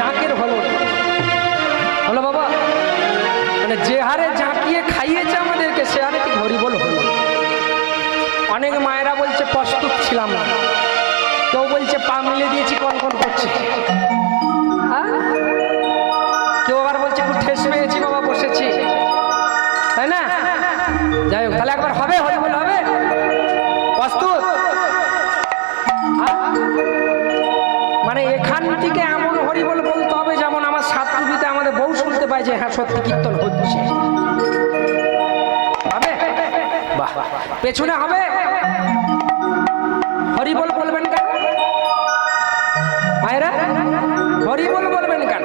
জাঁকের হলো হলো বাবা, মানে যে হারে জাঁকিয়ে খাইয়েছে আমাদেরকে সে হারে ঠিক হরিবোল হলো। অনেক মায়েরা বলছে প্রস্তুত ছিলাম না, কেউ বলছে পা মিলে দিয়েছি কন কন করছে, কেউ আবার বলছে একটু ঠেস পেয়েছি বাবা বসেছি, তাই না? যাই হোক, তাহলে একবার হবে হরিবোল হবে, প্রস্তুত? মানে এখান থেকে এমন হরিবোল বলতে হবে যেমন আমার সাতরুবিতে আমাদের বউ শুনতে পায় যে হ্যাঁ সত্যি কীর্তন হচ্ছে। হবে? বাহ, পেছনে হবে হরিবোল বলবেন কেন মায়েরা? হরিবোল বলবেন কেন?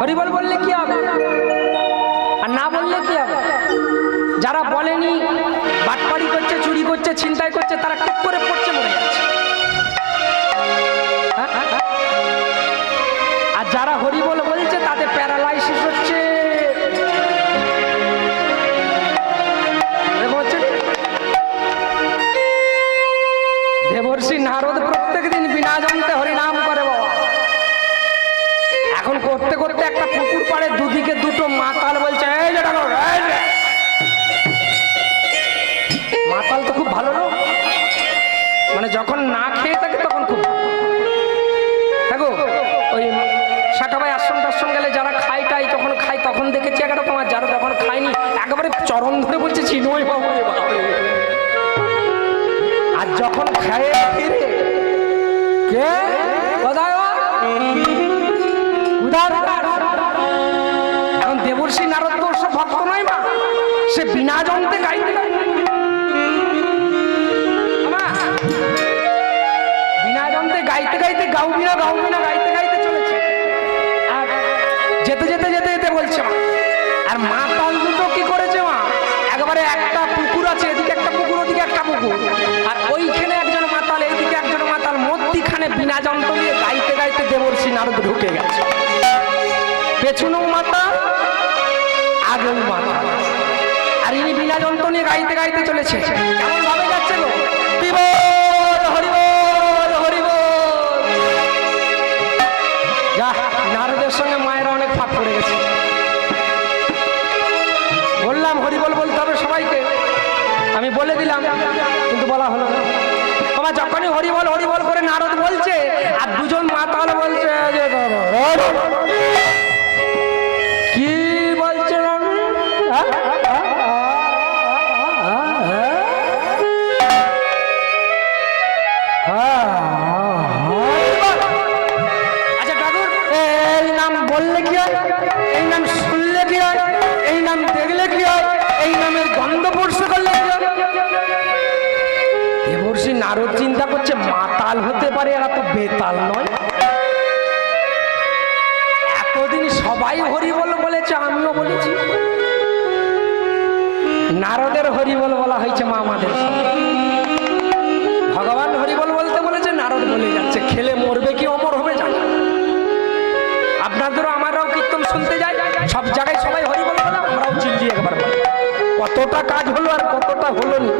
হরিবোল বললে কি হবে আর না বললে কি হবে? যারা বলেনি, বাটপাড়ি করছে, চুরি করছে, ছিনতাই করছে, তারা টুক করে পড়ছে, মরে যাচ্ছে। আর যারা হরিবোল বলছে তাদের প্যারালাইসিস হচ্ছে। দেবর্ষি নারদ প্রত্যেক দিন বিনা জানতে হরিনাম করে বাবা। এখন করতে করতে একটা পুকুর পাড়ে দুদিকে দুটো মাতাল বলছে, এই যে দেখো, এই যে। মাতাল তো খুব ভালো লোক, মানে যখন না খেয়ে থাকে তখন খুব দেখো। ওই শাখাবাই আশ্রম টাশ্রম গেলে যারা খাই টাই তখন খাই, তখন দেখেছি একটা তোমার, যারা তখন খায়নি একেবারে চরণ ধরে বলছে চিনোই বাবু। আর যখন খায় ফিরে কে এখন দেবর্ষি নারদ তো সব ভক্ত নয় মা, সে বিনা জন্তে গাইতে বিনা জন্তে গাইতে গাইতে গাউবিনা গাউবিনা গাইতে গাইতে চলেছে। আর যেতে যেতে যেতে যেতে বলছে মা, আর মাতাল দুটো কি করেছে মা, একেবারে একটা পুকুর আছে, এদিকে একটা পুকুর ওদিকে একটা পুকুর, আর ওইখানে একজন মাতাল এইদিকে একজন মাতাল, মধ্যিখানে বিনা যন্ত্র দিয়ে গাইতে গাইতে দেবর্ষি নারদ ঢুকে গেছে। পেছনেও মাতাল, আগেও মাতাল, আর ইনি বিনা যন্ত্র নিয়ে গাইতে গাইতে চলেছে। কেমন ভাবে যাচ্ছে গো? হরিবোল হরিবোল হরিবোল। যা, নারদের সঙ্গে মায়েরা অনেক ফাঁক পড়ে গেছে। বললাম হরিবোল বলতে হবে সবাইকে, আমি বলে দিলাম, কিন্তু বলা হলো না। তোমার যখনই হরিবোল হরিবোল করে নারদ বলছে আর দুজন মাতাল বলছে যে কি বলছে, আচ্ছা ঠাকুর এই নাম বললে কি হয়, এই নাম শুনলে কি হয়, এই নাম দেখলে কি হয়, এই নামের গন্ধ স্পর্শ করলে কি হয়? দেবর্ষি নারদ চিন্তা করছে মাতাল হতে পারে, এরা তো বেতাল নয়। এতদিন সবাই হরিবোল বলেছে, আমিও বলেছি। নারদের হরিবোল বলা হয়েছে মা আমাদের। ভগবান হরিবোল বলতে বলেছে, নারদ বলে যাচ্ছে। খেলে মরবে কি অমর হবে জানি। আপনাদেরও আমারাও কীর্তন শুনতে যাই, সব জায়গায় সবাই হরিবোল বলে, আমরাও চিল্লিয়ে একবার কতটা কাজ হলো আর কতটা হলো না।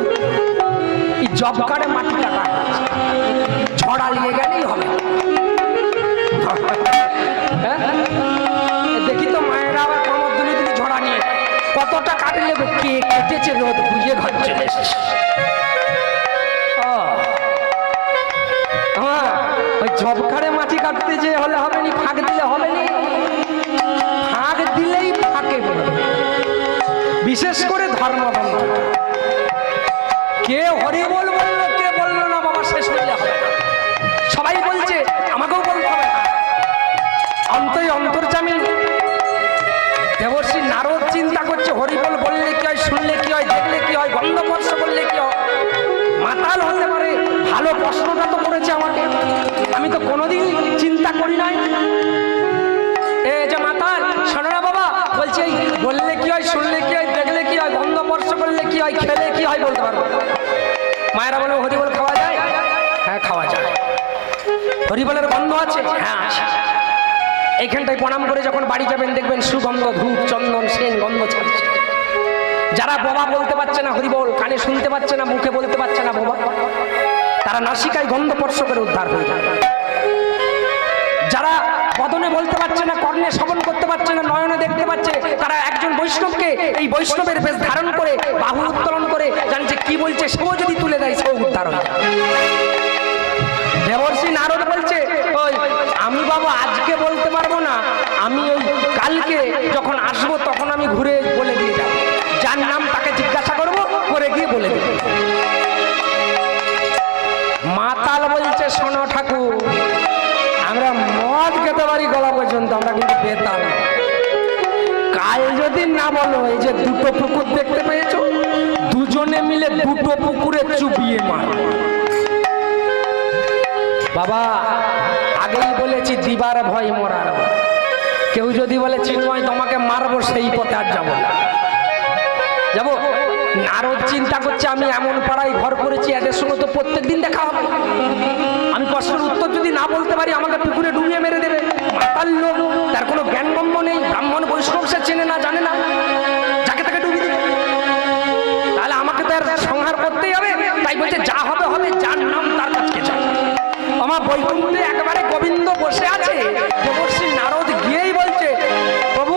এই জব কার্ডে মাটি টাকা ছড়া নিয়ে গেলেই হবে। দেখি তো মায়েরা আবার কামড় দুলি দুলি ঝড়া নিয়ে কতটা কাটে নেবে, কে কেটেছে রোদ বুঝিয়ে ঘর চলে এসেছে। ওই জব কার্ডে মাটি কাটতে যে হলে হবে নি, ফাঁক দিলে হবে নি। ফাঁক দিলেই ফাঁকে বেরোবে, বিশেষ করে ধর্মবন্ধ। কে হরিবোল বললো কে বললো না বাবা শেষ হইলে হবে। সবাই বলছে, আমাকেও বলতে হবে। অন্তই অন্তর্যামী দেবর্ষি নারদ চিন্তা করছে হরিবোল বললে কি হয়, শুনলে কি হয়, দেখলে কি হয়, গন্ধ স্পর্শ করলে কি হয়। মাতাল হতে পারে, ভালো প্রশ্নটা তো করেছে আমাকে, আমি তো কোনোদিন চিন্তা করি নাই। এ যে মাতাল শোনো না বাবা, বলছে বললে কি হয়, শুনলে কি হয়, দেখলে কি হয়, গন্ধ স্পর্শ করলে কি হয়, খেলে কি হয় বলতে পারবো। মায়েরা বলে হরিবোল খাওয়া যায়? হ্যাঁ খাওয়া যায়। হরিবোলের গন্ধ আছে? হ্যাঁ আছে। এইখানটায় প্রণাম করে যখন বাড়ি যাবেন দেখবেন সুগন্ধ, ধূপ, চন্দন, সেন গন্ধ ছাড়ছে। যারা বাবা বলতে পারছে না হরিবোল, কানে শুনতে পাচ্ছে না, মুখে বলতে পারছে না বাবা, তারা নাসিকায় গন্ধ স্পর্শ করে উদ্ধার হয়ে যায়। যারা বদনে বলতে পারছে না, কর্ণে শ্রবণ করতে পারছে না, নয়নে দেখতে পাচ্ছে, তারা একজন বৈষ্ণবকে এই বৈষ্ণবের বেশ ধারণ করে বাহু উত্তোলন করে জানছে কি বলছে, সেও যদি তুলে দেয় সেও উদ্ধার হয়ে যায়। দেবর্ষি নারদ বলছে, ওই আমি বাবা আজকে বলতে পারবো না, আমি ওই কালকে যখন আসবো তখন আমি ঘুরে বলে দিয়ে যাবো, যার নাম তাকে জিজ্ঞাসা করবো, করে গিয়ে বলে দেব। মাতাল বলছে, শোনো ঠাকুর, আমরা মদ খেতে পারি গলা পর্যন্ত, আমরা কিন্তু বেতাল। কাল যদি না বলো, এই যে দুটো পুকুর দেখতে পেয়েছো, দুজনে মিলে দুটো পুকুরে চুপিয়ে মার। বাবা আগেই বলেছি, দিবার ভয় মরার ভয়। কেউ যদি বলে চিন্ময় তোমাকে মারবো, সেই পথে আর যাবো না। যাবো? নারদ চিন্তা করছে, আমি এমন পাড়ায় ঘর করেছি, এদের সঙ্গে তো প্রত্যেকদিন দেখা হবে, আমি প্রশ্নের উত্তর যদি না বলতে পারি আমাকে পুকুরে ডুবিয়ে মেরে দেবে। মাতাল লোক, তার কোনো জ্ঞানগম্য নেই, ব্রাহ্মণ বৈষ্ণব সে চেনে না, জানে না, যাকে তাকে ডুবিয়ে দেবে, তাহলে আমাকে তো আর সংহার করতেই হবে। তাই বলছে যা হবে হবে, যার নাম তার কাছে যাও। আমার বৈকুণ্ঠে একেবারে গোবিন্দ বসে আছে, দেবর্ষি নারদ গিয়েই বলছে, প্রভু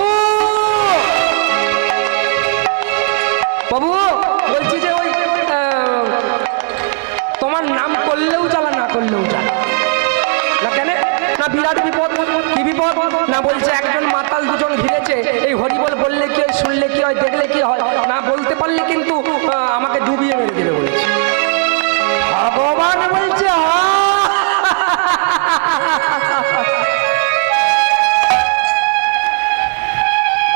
প্রভু, বলছি যে ওই তোমার নাম করলেও জ্বালা, না করলেও জ্বালা। না কেন? না বিরাট বিপদ। কি বিপদ? না বলছে একজন মাতাল দুজন ঘিরেছে, এই হরিবল বললে কি হয়, শুনলে কি হয়, দেখলে কি হয়, না বলতে পারলে কিন্তু আমাকে ডুবিয়ে মেরে দেবে বলেছে। ভগবান বলছে,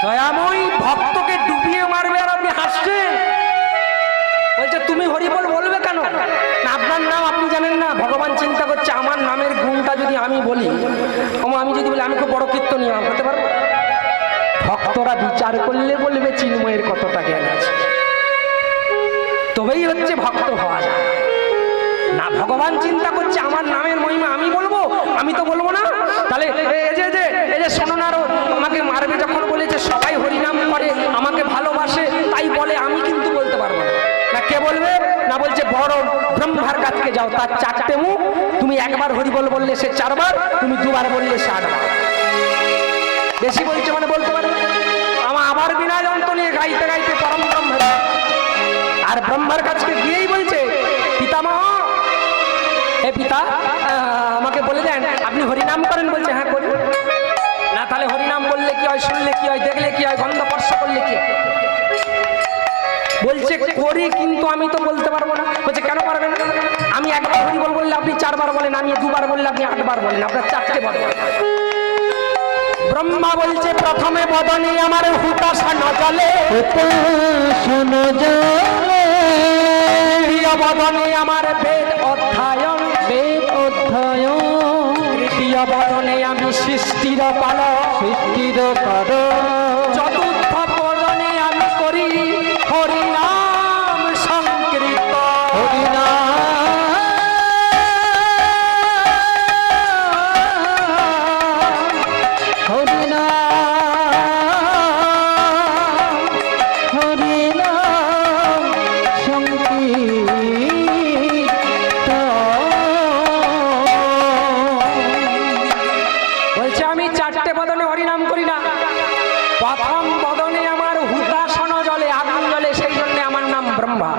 দয়াময়ী ভক্তকে ডুবিয়ে মারবে আর আপনি হাসছেন। বলছে তুমি হরিবল বলবে কেন? না আপনার নাম আপনি জানেন না। ভগবান চিন্তা করছে, আমার নামের গুণটা যদি আমি বলি, আমি যদি বলি আমি খুব বড় কীর্তনীয় হতে পারবো, ভক্তরা বিচার করলে বলবে চিন্ময়ের কতটা জ্ঞান আছে, তবেই হচ্ছে ভক্ত হওয়া যায়। না, ভগবান চিন্তা করছে আমার নামের মহিমা আমি বলবো, আমি তো বলবো না। তাহলে এই যে শোনো নারদ, আমাকে মারবে যখন বলেছে, সবাই হরিনাম করে, আমাকে ভালোবাসে, তাই বলে, আমি কিন্তু বলতে পারবো না। না কে বলবে? না বলছে বড় ব্রহ্মার কাছকে যাও, তার চারটে মুখ, তুমি একবার হরিবল বললে সে চারবার, তুমি দুবার বললে সে আটবার। বেশি বলছে মানে বলতে পারবে। আবার বিনা যন্ত্র নিয়ে গাইতে গাইতে পরম ব্রহ্ম, আর ব্রহ্মার কাছকে গিয়েই বলছে, পিতামহ, হে পিতা, আমাকে বলে দেন আপনি হরিনাম করেন? বলছে হ্যাঁ করি। না তাহলে হরিনাম বললে কি হয়, শুনলে কি হয়, দেখলে কি হয়, গন্ধ স্পর্শ করলে কি হয়? বলছে করি, কিন্তু আমি তো বলতে পারবো না। বলছে কেন পারবেন? আমি একবার হরিবল বললে আপনি চারবার বলেন, আমি দুবার বললে আপনি আটবার বলেন, আপনার চারটে বলেন। ব্রহ্মা বলছে প্রথমে বদনে আমার হুতাশা নজলে, দ্বিতীয় বদনে আমার বেদ অধ্যায়ন, তৃতীয় বদনে আমি সৃষ্টির পালন, চতুর্থ বদনে আমি করি হরিনাম সংকীর্তন। বলছে আমি চারটে বদনে হরিনাম করি না। প্রথম বদনে আমার হুতাশন জলে, আগুন জলে, সেই জন্য আমার নাম ব্রহ্মা।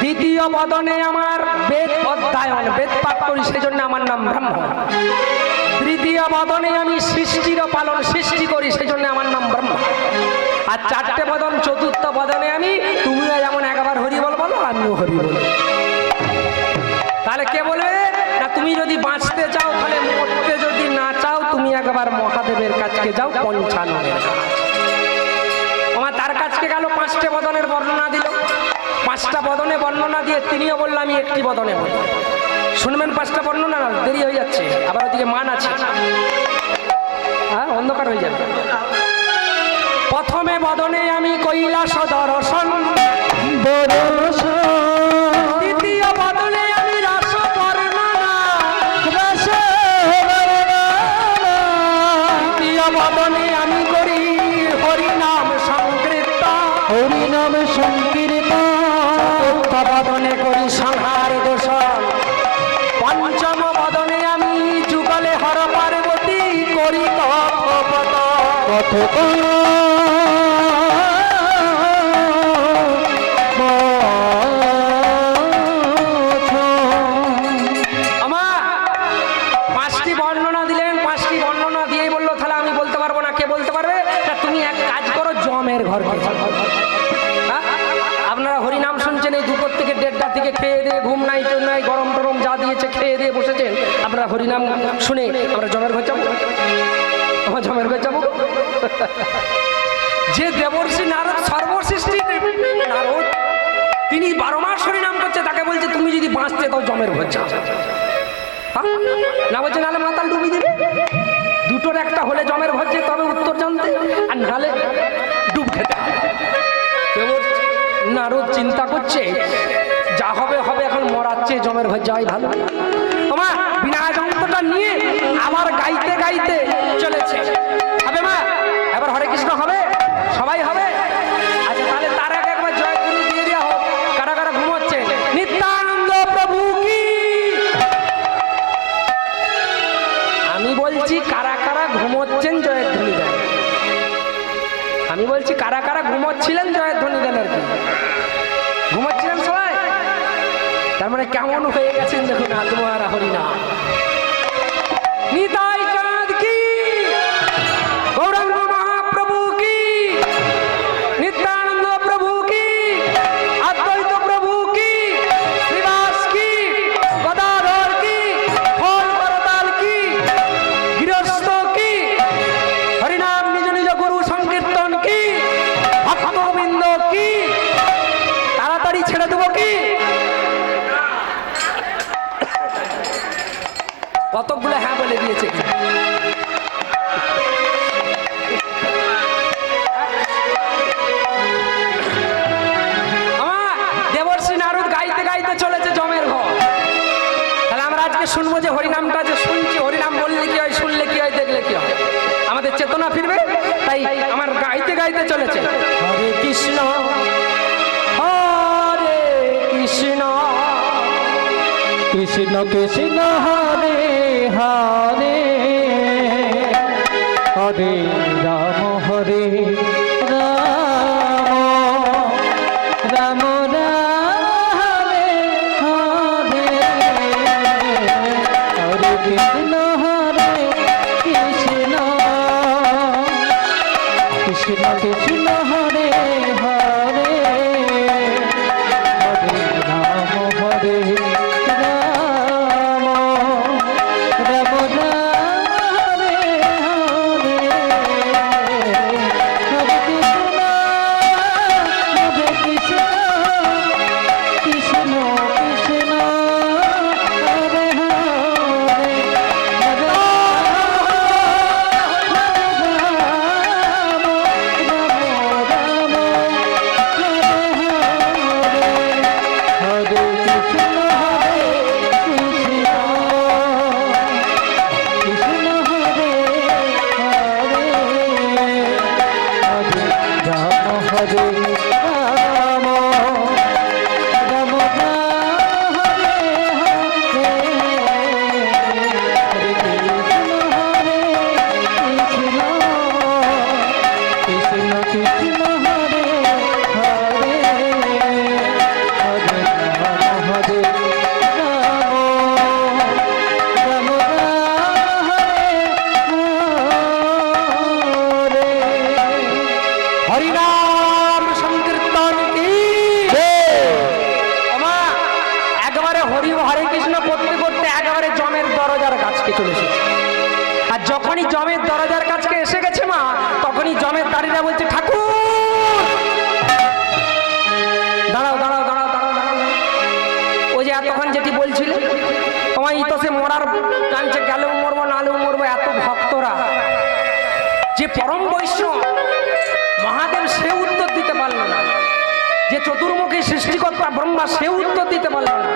দ্বিতীয় বদনে আমার বেদ অধ্যায়ন, বেদ পাঠ করি, সেই জন্য আমার নাম ব্রহ্ম। তৃতীয় বদনে আমি সৃষ্টির পালন, সৃষ্টি করি, সেই জন্য আমার নাম ব্রহ্ম। আর চারটে বদন, চতুর্থ বদনে আমি, তুমিও যেমন একবার হরিবল বলো, আমিও হরিবল। তাহলে কে বলবে? না তুমি যদি বাঁচতে চাও, তাহলে মরতে যদি না চাও, তুমি একবার মহাদেবের কাছে যাও, পঞ্চাননের। আমার তার কাছকে গেল, পাঁচটা বদনের বর্ণনা দিল। পাঁচটা বদনে বর্ণনা দিয়ে তিনিও বললো আমি একটি বদনে বলি। শুনবেন পাঁচটা বর্ণনা, দেরি হয়ে যাচ্ছে, আবার ওদিকে মান আছে, হ্যাঁ অন্ধকার হয়ে যাবে। প্রথমে বদনে আমি কৈলাস দর্শন, দ্বিতীয় বদনে আমি রস বর্ণনা, তৃতীয় বদনে আমি করি হরিনাম সংকীর্তন, চতুর্থ বদনে করি সংহার দোষণ, পঞ্চম বদনে আমি যুগলে হর আমার পাঁচটি বর্ণনা দিলেন, পাঁচটি বর্ণনা দিয়েই বললো তাহলে আমি বলতে পারবো না, কে বলতে পারবে? তা তুমি এক কাজ করো, জমের ঘরকে যাও। হ্যাঁ? আপনারা হরিনাম শুনছেন, এই দুপুর থেকে 1:30 থেকে খেয়ে দিয়ে ঘুম নাই টোন নাই, গরম টরম যা দিয়েছে খেয়ে দিয়ে বসেছেন, আপনারা হরিনাম শুনে আমরা জমের ঘর যাবো, আমার জমের ঘর যাবো। যে দেবর্ষি নারদ, সর্বসৃষ্টি নারদ, তিনি 12 মাস হরিনাম করছে, তাকে বলছে তুমি যদি বাঁচতে তাও জমের ঘর যাও। হ্যাঁ? না বলছে নাহলে মাতাল ডুবি দিবে, দুটোর একটা হলে জমের ঘর যেতে হবে উত্তর জানতে, আর নাহলে ডুব খেতে হবে। নারদ চিন্তা করছে যা হবে হবে, এখন মরাচ্ছে, জমের ঘর যাওয়াই ভালো। মা বিনা যন্ত্রটা নিয়ে আবার গাইতে গাইতে চলেছে। হবে মা, এবার হরে কৃষ্ণ হবে, সবাই হবে। আচ্ছা তাহলে তার আগে একবার জয় গুরু দিয়ে দেওয়া হোক। কারা কারা ঘুমোচ্ছে? নিত্যানন্দ প্রভু কি? আমি বলছি কারা কারা ঘুমোচ্ছেন জয়ের ধ্বনি দেন। আমি বলছি কারা কারা ঘুমোচ্ছিলেন জয়ের ধ্বনি দেন। আর কি ঘুমোচ্ছিলেন সবাই? তার মানে কেমন হয়ে গেছেন দেখুন, আত্মহারা হরিনা। নিতাই চাঁদ কি, গৌরাঙ্গ মহাপ্রভু কি, নিত্যানন্দ প্রভু কি, অদ্বৈত প্রভু কি, শ্রীবাস কি, গদাধর কি, ফল করতাল কি, গৃহস্থ কি, হরিনাম নিজ নিজ গুরু সংকীর্তন কি, ভক্তবৃন্দ কি, তাড়াতাড়ি ছেড়ে দেবো কি? কতগুলো হ্যাঁ বলে দিয়েছে কি? দেবর্ষি নারদ গাইতে গাইতে চলেছে জমের ঘর। তাহলে আমরা আজকে শুনবো যে হরিনামটা যে শুনছি, হরিনাম বললে কি হয়, শুনলে কি হয়, দেখলে কি হয়, আমাদের চেতনা ফিরবে। তাই আমার গাইতে গাইতে চলেছে হরে কৃষ্ণ হরে কৃষ্ণ কৃষ্ণ কৃষ্ণ হরে হরে, হরে রাম হরে রাম, রাম রাম হরে হরে, হরে কৃষ্ণ হরে কৃষ্ণ, কৃষ্ণ কৃষ্ণ হরে হরে, হরে রাম হরে রাম, রাম রাম হরে হরে, হরে কৃষ্ণ কৃষ্ণ কৃষ্ণ হরে হরে, হরে হরিনাম সংকীর্তন কি? ওমা একবারে হরি হরে কৃষ্ণ করতে করতে একেবারে জমের দরজার কাছকে চলে এসেছে। আর যখনই জমের দরজার কাছকে এসে গেছে মা, তখনই জমের দাঁড়িয়ে বলছে ঠাকুর দাঁড়াও দাঁড়াও দাঁড়াও দাঁড়াও দাঁড়াও। ওই যে এতক্ষণ যেটি বলছিলে তোমার ইতসে মরার জানছে, গেলেও মরবো নালেও মরবো, এত ভক্তরা যে পরম বৈষ্ণব মহাদেব সে উত্তর দিতে পারল না, যে চতুর্মুখী সৃষ্টিকর্তা ব্রহ্মা সে উত্তর দিতে পারল না,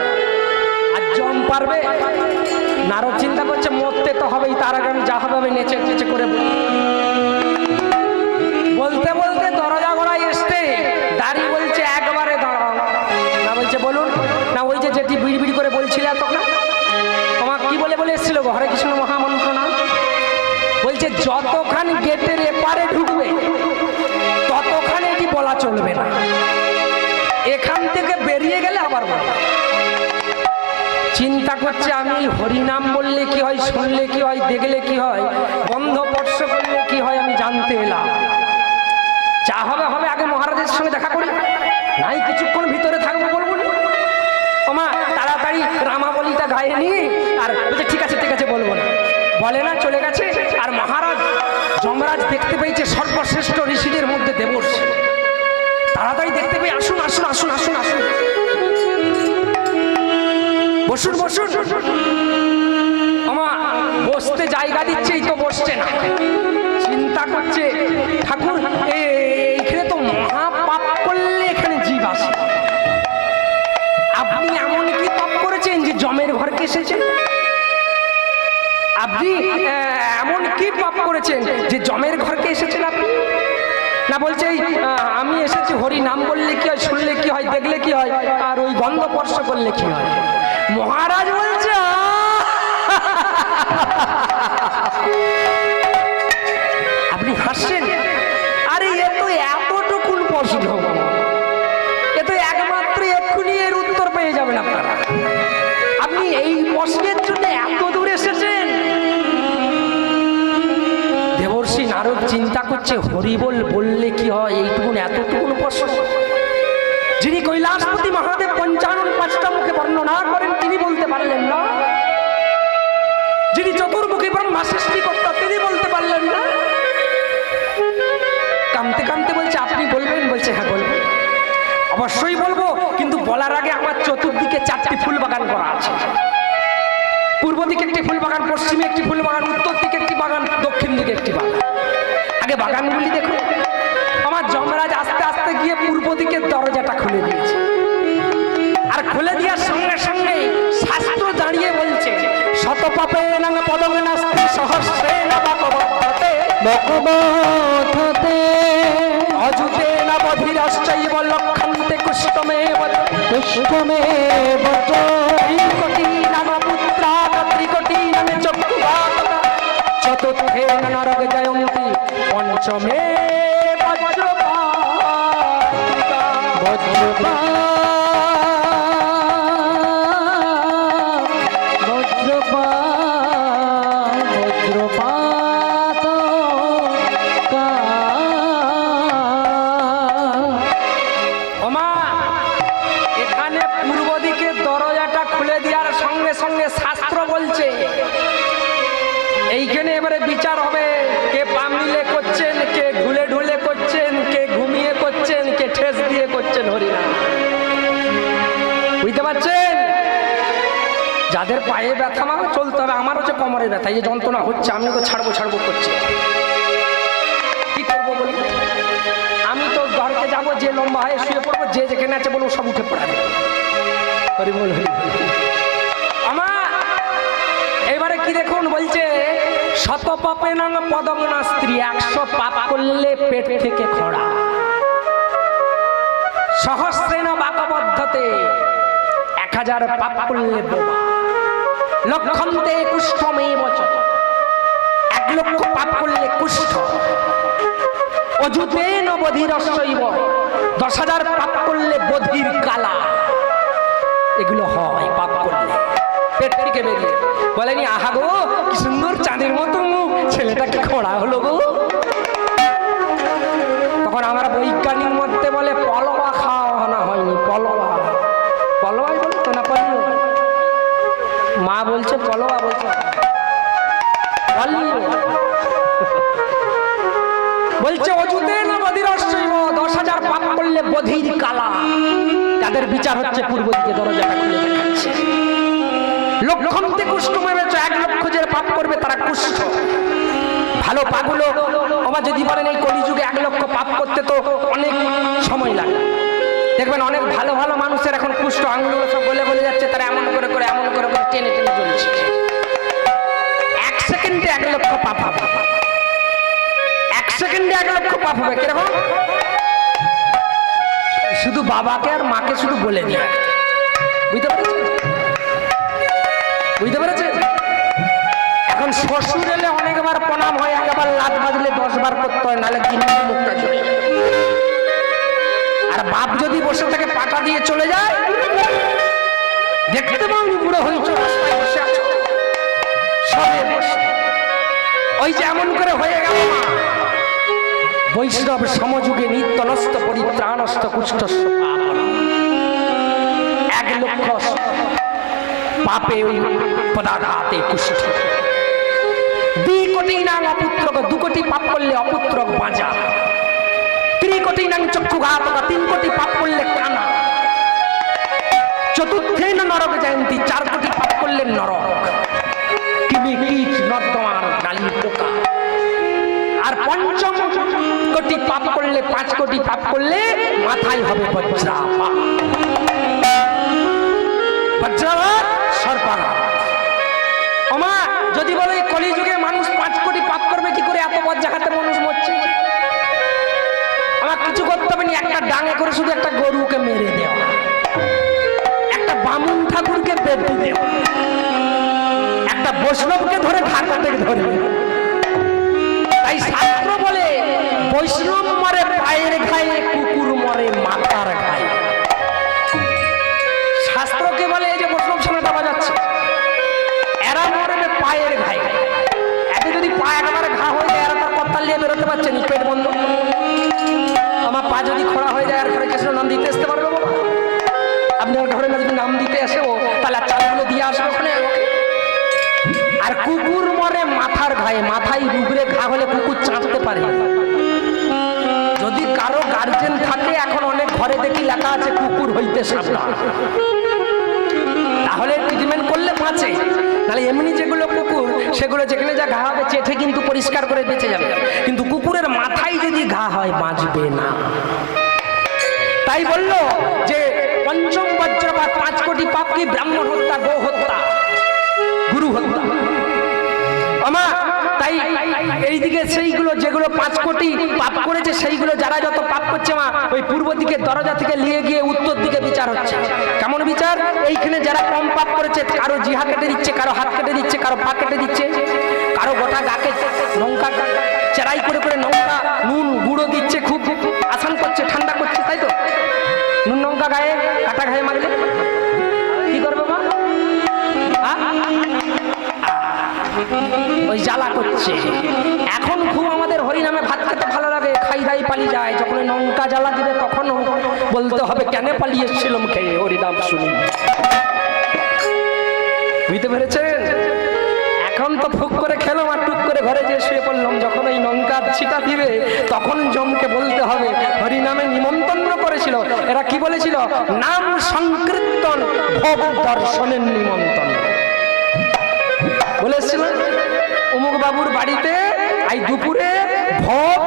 আর জম পারবে? নারদ চিন্তা করছে মরতে তো হবেই, তার আগে আমি যা হবে আমি নেচে নেচে করে বলতে বলতে দরজা গোড়ায় এসতে দাঁড়িয়ে বলছে একবারে দাঁড়াও। না বলছে বলুন না, ওই যে যেটি বিড় বিড় করে বলছিলে তখন তোমার কি বলে বলে এসেছিল হরে কৃষ্ণ মহামন্ত্র না? বলছে যতখানি গেটের এপারে ঢুকবে ততখানি এটি বলা চলবে না, এখান থেকে বেরিয়ে গেলে আবার বলবে। চিন্তা করছে আমি হরিনাম বললে কি হয়, শুনলে কি হয়, দেখলে কি হয়, গন্ধ স্পর্শ করলে কি হয় আমি জানতে এলাম। যা হবে হবে, আগে মহারাজের সঙ্গে দেখা করি, নাই কিছুক্ষণ ভিতরে থাকবো বলবো না। ওমা তাড়াতাড়ি রামাবলিটা গায়ে নিয়ে আর বলছে ঠিক আছে ঠিক আছে বলবো না, বলে না চলে গেছে। আর মহারাজ যমরাজ দেখতে পেয়েছে সর্বশ্রেষ্ঠ ঋষিদের মধ্যে দেবর্ষি, তাড়াতাড়ি দেখতে পেয়ে আসুন আসুন আসুন আসুন আসুন, বসুন বসুন। আমা বসতে জায়গা দিচ্ছেই তো বসছে না, চিন্তা করছে ঠাকুর এইখানে তো মহা পাপ করলে এখানে জীব আসে, আপনি এমন কি পাপ করেছেন যে জমের ঘরকে এসেছেন? আপনি এমন কি পাপ করেছেন যে জমের ঘরকে এসেছেন আপনি? না বলছে আমি এসেছি হরি নাম বললে কি হয়, শুনলে কি হয়, দেখলে কি হয়, আর ওই গন্ধ স্পর্শ করলে কি হয়। মহারাজ বলছে আপনি হাসছেন, আরে এ তো এতটুকুন প্রশ্ন, এ তো একমাত্র এক্ষুনি এর উত্তর পেয়ে যাবেন আপনারা। আপনি এই প্রশ্নের জন্য এত দূর এসেছেন। দেবর্ষি নারদ চিন্তা করছে হরিবোল বললে কি হয়, এইটুকুন এতটুকুন প্রশ্ন। যিনি কৈলাসপতি মহাদেব পঞ্চানন 5টা মুখে বর্ণনা করেন তিনি বলতে পারলেন না, যিনি চতুর্মুখী ব্রহ্মা সৃষ্টিকর্তা তিনি বলতে পারলেন না। কামতে কামতে বলছে আপনি বলবেন? বলছে হ্যাঁ বলবো, অবশ্যই বলবো, কিন্তু বলার আগে আমার চতুর্দিকে 4টি ফুল বাগান করা আছে। পূর্ব দিকে একটি ফুল বাগান, পশ্চিমে একটি ফুল বাগান, উত্তর দিকে একটি বাগান, দক্ষিণ দিকে একটি বাগান। আগে বাগানগুলি দেখুন। আমার যমরাজ আস্তে আস্তে গিয়ে পূর্ব দিকের দরজাটা খুলে দিয়েছে, আর খুলে দেওয়ার সঙ্গে সঙ্গে শাস্ত্র দাঁড়িয়ে বলছে শত পাপে নাং পদং নাস্তি সহস্রে না বাকবদ্ধতে বকবথতে অযুতে না বধিরাশ্চৈব লক্ষন্তে কুষ্টমেব পুষ্পমেব চ ত্রিকোটি নাম পুত্রা ত্রিকোটি নামে চক্ষুঘাতকা চতুর্থে নরক জয়ন্তি পঞ্চমে এইখানে এবারে বিচার হবে, কে পামিলে করছেন, কে ঢুলে ঢুলে করছেন, কে ঘুমিয়ে করছেন, কে ঠেস দিয়ে করছেন হরিনাম। বুঝতে পারছেন? যাদের পায়ে ব্যথা মা চলতে হবে, আমার হচ্ছে কোমরে ব্যথা, এই যন্ত্রণা হচ্ছে, আমি তো ছাড়বো ছাড়বো করছি, কি করবো বলি? আমি তো ঘরকে যাবো, যে লম্বা হয়ে শুয়ে পড়বো, যে যেখানে আছে বলবো সব উঠে পড়াবে। হরি বল হরি বল। আমার এবারে কি দেখুন বলছে শত পাপে নাং পদং নাস্তি, 100 পাপ করলে পেট থেকে খড়া, সহস্রেণ বাকবদ্ধতে 1000 পাপ করলে বোবা, লক্ষন্তে কুষ্ঠমেব চ 1 লক্ষ পাপ করলে কুষ্ঠ, অযুতেন বধিরস্যৈব 10,000 পাপ করলে বধির কালা। এগুলো হয় পাপ করলে পেট থেকে বেরিয়ে। বলেনি আহা গো কি সুন্দর চাঁদের মতো মুখ, ছেলেটা কি খোড়া হলো গো। তখন আমার বৈজ্ঞানিক মধ্যে বলে পলবা খাওয়ানো হয়নি, পলবা পলবাই বলতো না, পল্ল মা বলছে পলবা, বলছে বলছে অযুতে না বধিরস্যৈব 10,000 পাপ করলে বধির কালা। তাদের বিচার হচ্ছে পূর্ব দিকে দরজাটা খুলে দেখাচ্ছে। লক্ষন্তে কুষ্ঠ মেরেছ, 1 লক্ষ যে পাপ করবে তারা কুষ্ঠ। ভালো পাগুলো বাবা যদি বলেন এই কলিযুগে 1 লক্ষ পাপ করতে তো অনেক সময় লাগে। দেখবেন অনেক ভালো ভালো মানুষের এখন কুষ্ঠ, আঙুলগুলো সব গলে গলে যাচ্ছে, তারা এমন করে করে এমন করে করে টেনে টেনে চলছে। 1 সেকেন্ডে 1 লক্ষ পাপ হবে, 1 সেকেন্ডে 1 লক্ষ পাপ হবে। কিরকম? শুধু বাবাকে আর মাকে শুধু বলে দিয়ে, বুঝতে পেরেছেন? বুঝতে পেরেছেন? এখন শ্বশুর এলে অনেকবার প্রণাম হয়, একবার লাত বাজলে 10 বার করতে হয়, নাহলে গিন্নি মুখটা চলে যায়। আর বাপ যদি বসে থেকে পাটা দিয়ে চলে যায়, দেখতে পাও বুড়ো হয়েছো, রাস্তায় বসে আছো, সবে বসে ওই যে এমন করে হয়ে গেল মা। বৈষ্ণব সমযুগে নিত্য নষ্ট পরিত্রাণস্ত কুষ্ঠস্য পাপ, 1 লক্ষ পাপে ওই পদাঘাতে কুষ্ঠ। 2 কোটি নাং অপুত্রক, 2 কোটি পাপ করলে অপুত্রক বাঁচা। 3 কোটি নাং চক্ষুঘাতক, 3 কোটি পাপ করলে কানা। 4র্থেন নরক জয়ন্তী, 4 কোটি পাপ করলে নরক, কিমি কীট নর্দমার নালী পোকা। আর 5ম কোটি পাপ করলে, 5 কোটি পাপ করলে মাথায় হবে বজ্রাপাত। বজ্রাঘাত সর্পাঘাত। ওমা যদি বলে কলিযুগে মানুষ 5 কোটি পাপ করবে কি করে, এত বজ্রাঘাতে মানুষ মরছে। আমার কিছু করতে হবে না, একটা ডাঙে করে শুধু একটা গরুকে মেরে দেওয়া, একটা বামুন ঠাকুরকে বেঁধে দেওয়া, একটা বৈষ্ণবকে ধরে ঠাকুরকে ধরে। তাই শাস্ত্র বলে বৈষ্ণব মরে পায়ের ঘায়ে, কুকুর মরে মাথার ঘায়ে। শাস্ত্রকে বলে এই যে বৈষ্ণব শোনাটা বাজাচ্ছে, এরা মরবে পায়ের ঘায়ে। এতে যদি পা একবারে ঘা হয়ে যায়, এরা তার কর্তাল নিয়ে বেরোতে পারছে না, পেট বন্ধ। আমার পা যদি খোড়া হয়ে যায়, আর ঘরে কৃষ্ণ নাম দিতে আসতে পারবে বাবা? আপনার ঘরে না যদি নাম দিতে আসে, ও তাহলে চালগুলো দিয়ে আসবে ওখানে। আর কুকুর মরে মাথার ঘায়ে, মাথায় রুগরে ঘা হলে কুকুর চাঁদতে পারে। যদি কারো গার্জেন থাকে, এখন অনেক ঘরে দেখি লেখা আছে কুকুর হইতে সাবধান, তাহলে ট্রিটমেন্ট করলে বাঁচে। তাহলে এমনি যেগুলো কুকুর, সেগুলো যেখানে যা ঘা হবে চেঠে কিন্তু পরিষ্কার করে বেঁচে যাবে, কিন্তু কুকুরের মাথায় যদি ঘা হয় বাঁচবে না। তাই বলল যে 5ম বজ্রপাত, 5 কোটি পাপ কি? ব্রাহ্মণ হত্যা, গো হত্যা, গুরু হত্যা। আমা তাই এইদিকে সেইগুলো যেগুলো 5 কোটি পাপ করেছে, সেইগুলো যারা যত পাপ করছে মা, ওই পূর্ব দিকে দরজা থেকে নিয়ে গিয়ে উত্তর দিকে বিচার হচ্ছে। কেমন বিচার? এইখানে যারা কম পাপ করেছে, কারো জিহা কেটে দিচ্ছে, কারো হাত কেটে দিচ্ছে, কারো পা কেটে দিচ্ছে, কারো গোটা গাকে লঙ্কা চেরাই করে করে লঙ্কা নুন গুঁড়ো দিচ্ছে, খুব আসান করছে, ঠান্ডা করছে, তাই তো? নুন লঙ্কা গায়ে কাটা গায়ে মারলে কি করবে মা? ওই জ্বালা করছে। এখন খুব আমাদের হরিনামে ভাত খেতে ভালো লাগে, খাই দাই পালিয়ে যায়। যখন লঙ্কা জ্বালা দিবে তখন বলতে হবে কেন পালিয়ে এসেছিলাম খেয়ে হরিনাম শুনি। বুঝতে পেরেছেন? এখন তো ফুক করে খেলাম আর টুক করে ঘরে যে শুয়ে পড়লাম। যখন ওই লঙ্কার ছিটা দিবে তখন জমকে বলতে হবে হরিনামে নিমন্ত্রণ করেছিল। এরা কি বলেছিল? নাম সংকীর্তন ভোগ দর্শনের নিমন্ত্রণ বলেছিল। অমুক বাবুর বাড়িতে আই দুপুরে ভোগ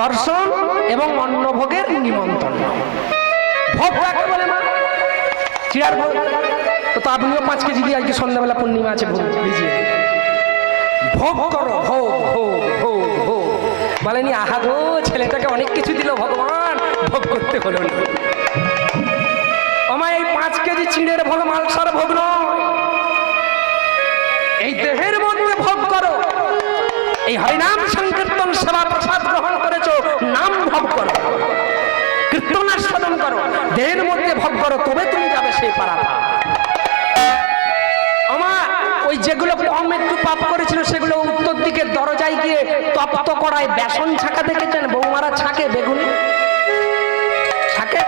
দর্শন এবং অন্নভোগের নিমন্ত্রণ। ভোগ কাকে বলে মা? চিয়ার ভোগ। তো আপনিও 5 কেজি দিয়ে আজকে সন্ধ্যাবেলা পূর্ণিমা আছে, ভোগ ভিজিয়ে ভোগ করো, ভোগ ভোগ ভোগ ভোগ। বলেনি আহা গো, ছেলেটাকে অনেক কিছু দিল ভগবান, ভোগ করতে হলো না। আমার এই 5 কেজি চিড়ের ভোগ মালসার ভোগ নয়, এই দেহের মধ্যে ভোগ করো। এই হরিনাম সংকীর্তন সেবা প্রসাদ গ্রহণ করেছো, নাম ভোগ করো, কীর্তনাস্বাদন করো, দেহের মধ্যে ভোগ করো, তবে তুমি যাবে সেই পারাপার। আমার ওই যেগুলো কম একটু পাপ করেছিল, সেগুলো উত্তর দিকে দরজায় গিয়ে তপ্ত করায় বেসন ছাকা দেখেছেন? বৌমারা ছাকে বেগুন, ছাকে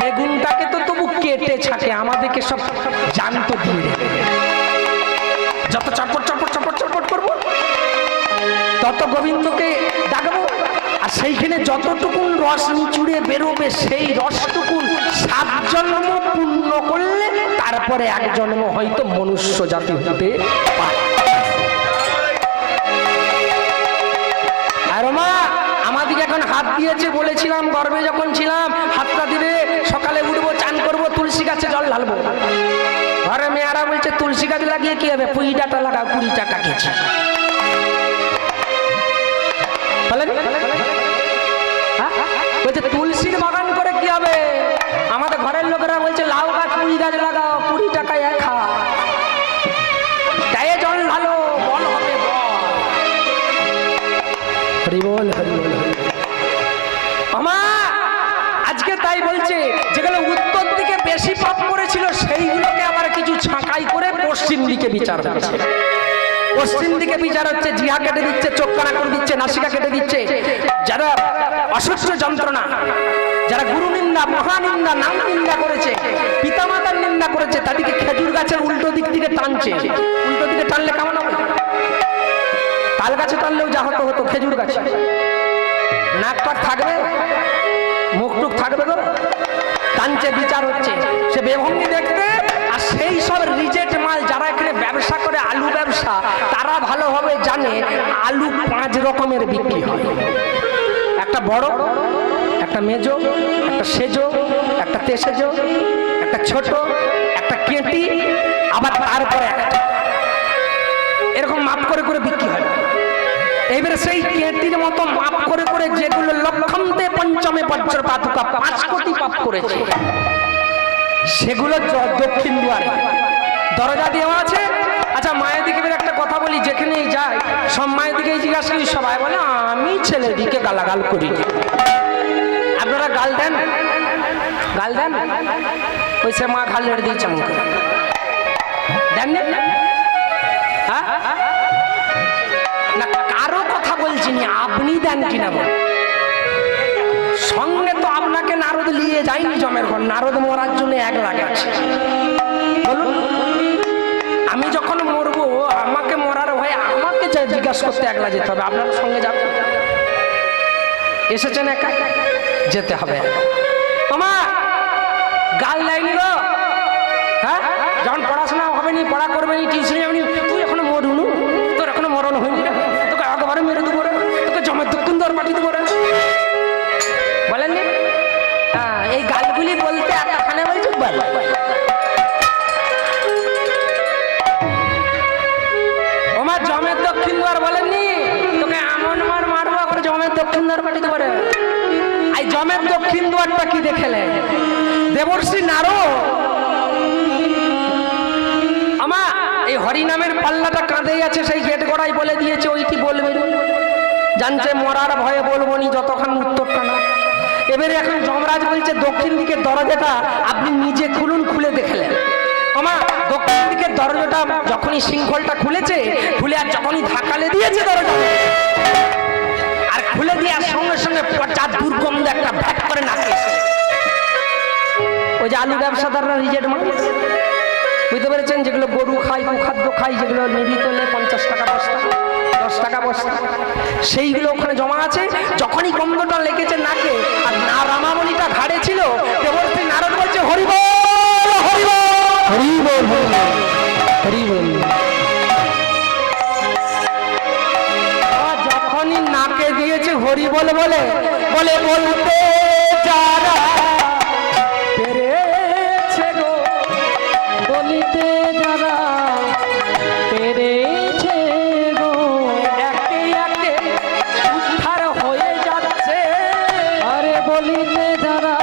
বেগুনটাকে তো তবু কেটে ছাকে, আমাদেরকে সব জানতো দিয়ে যত চটপট চটপট চটপট চটপট করবো তত গোবিন্দকে ডাকবো। আর সেইখানে যতটুকুন রস নিচুড়ে বেরোবে, সেই রসটুকুন 7 জন্ম পূর্ণ করলে তারপরে 1 জন্ম হয়তো মনুষ্য জাতি হতে পারে। আর মা আমাদিকে এখন হাত দিয়েছে, বলেছিলাম গর্বে যখন ছিলাম হাতটা দিবে, সকালে উঠবো, চান করবো, তুলসী গাছে জল ঢালবো। ঘরে মেয়েরা বলছে তুলসী গাছ লাগিয়ে কি হবে, পুঁই ডাঁটা লাগাও, 20 টাকা কেজি। বলছে তুলসীর বাগান করে কি হবে? আমাদের ঘরের লোকেরা বলছে লাউ গাছ, পুঁই গাছ লাগাও, 20 টাকায় 1 খা। গায়ে জল ঢাল পশ্চিম দিকে বিচার হচ্ছে। পশ্চিম দিকে বিচার হচ্ছে, জিহা কেটে দিচ্ছে, চোখ কানা করে দিচ্ছে, নাসিকা কেটে দিচ্ছে। যারা অসহ্য যন্ত্রণা, যারা গুরু নিন্দা, মহানিন্দা, নাম নিন্দা করেছে, পিতামাতার নিন্দা করেছে, তাদেরকে খেজুর গাছের উল্টো দিক থেকে টানছে। উল্টো দিকে টানলে কেমন হবে? তাল গাছে টানলেও যা হতো হতো, খেজুর গাছে নাক পাক থাকবে, মুখ টুক থাকবে গো, টানছে, বিচার হচ্ছে। সে বেভঙ্গি দেখতে। আর সেই সব রিজেক্ট মাল যারা এখানে ব্যবসা করে, আলু ব্যবসা, তারা ভালোভাবে জানে আলু 5 রকমের বিক্রি হয়। একটা বড়, একটা মেজো, একটা সেজো, একটা তেসেজো, একটা ছোট, একটা কেটি, আবার তারপরে একটা, এরকম মাপ করে করে বিক্রি হয়। এবারে সেই কেটির মতো মাপ করে করে যেগুলো লক্ষণতে পঞ্চমে বজ্র পাতুকা 5 কোটি পাপ করেছে, সেগুলো দক্ষিণ দুয়ারে দরজা দেওয়া আছে। আচ্ছা, মায়ের দিকে একটা কথা বলি, যেখানেই যাই সব মায়ের দিকে জিজ্ঞাসা করি, সবাই বলে আমি ছেলের দিকে গালাগাল করি। আপনারা গাল দেন? গাল দেন? ওই সে মা গাল লেড়ে দিয়েছে আমাকে, দেন না? হ্যাঁ, না কারো কথা বলছি না, আপনি দেন কিনা বল। সঙ্গে তো আপনাকে নারদ নিয়ে যায়নি জমের ঘর, নারদ মরার জন্য 1 লাখ আছে। বলুন, আমি যখন মরবো, আমাকে মরার ভয়ে আমাকে জিজ্ঞাসা করতে 1 লাখ যেতে হবে। আপনার সঙ্গে যাবেন? এসেছেন একা, যেতে হবে। তোমার গাল দেয়নি গো, হ্যাঁ? যখন পড়াশোনা হবে নি, পড়া করবে নি, টিউশনে যাবে নি, তুই এখনো মরুনু, তোর এখনো মরণ হয়নি রে, তোকে একবারে মেরে দেবো রে, তোকে জমের দক্ষিণ দর পাঠিয়ে দেবো রে, বলেন নি? হ্যাঁ, এই গালগুলি বলতে এতখানে বলছি বল। ওমা জমের দক্ষিণ দ্বার বলেননি, তোকে এমন মার মারবো করে জমের দক্ষিণ দ্বার পাঠিয়ে দেবো রে। এই জমের দক্ষিণ দ্বারটা কি দেখেলেন? দেবর্ষি নারদ আমা এই হরিনামের পাল্লাটা কাঁধেই আছে, সেই গেট গড়াই বলে দিয়েছে ওইটি বলবেন, জানছে মরার ভয়ে বলবো নি যতক্ষণ উত্তরটা না। এবারে এখন যমরাজ বলছে দক্ষিণ দিকের দরজাটা আপনি নিজে খুলুন। খুলে দেখলেন আমা দক্ষিণ দিকের দরজাটা যখনই শৃঙ্খলটা খুলেছে, খুলে আর যখনই ধাক্কালে দিয়েছে দরজা, আর খুলে দেওয়ার সঙ্গে সঙ্গে পচা দুর্গন্ধ একটা ভ্যাট করে নাকে এসে। ওই যে আলু ব্যবসাদাররা রিজেক্ট মাল, বুঝতে পেরেছেন, যেগুলো গরু খায়, গোখাদ্য খায়, যেগুলো নিবিত হলে 50 টাকা বস্তা, 10 টাকা বস্তা, সেইগুলো ওখানে জমা আছে। যখনই গন্ধটা লেগেছে নাকে, আর না রামামণিটা ঘাড়ে ছিল, দেবর্ষি নারদ বলছে হরি বল, হরি বল, হরি বল, হরি বল। যখনই নাকে দিয়েছে হরি বল বলে বলে বলতে যারা পেরেছে গো, বলিতে যারা পেরেছে গো, একে একে উদ্ধার হয়ে যাচ্ছে। আরে বলিতে যারা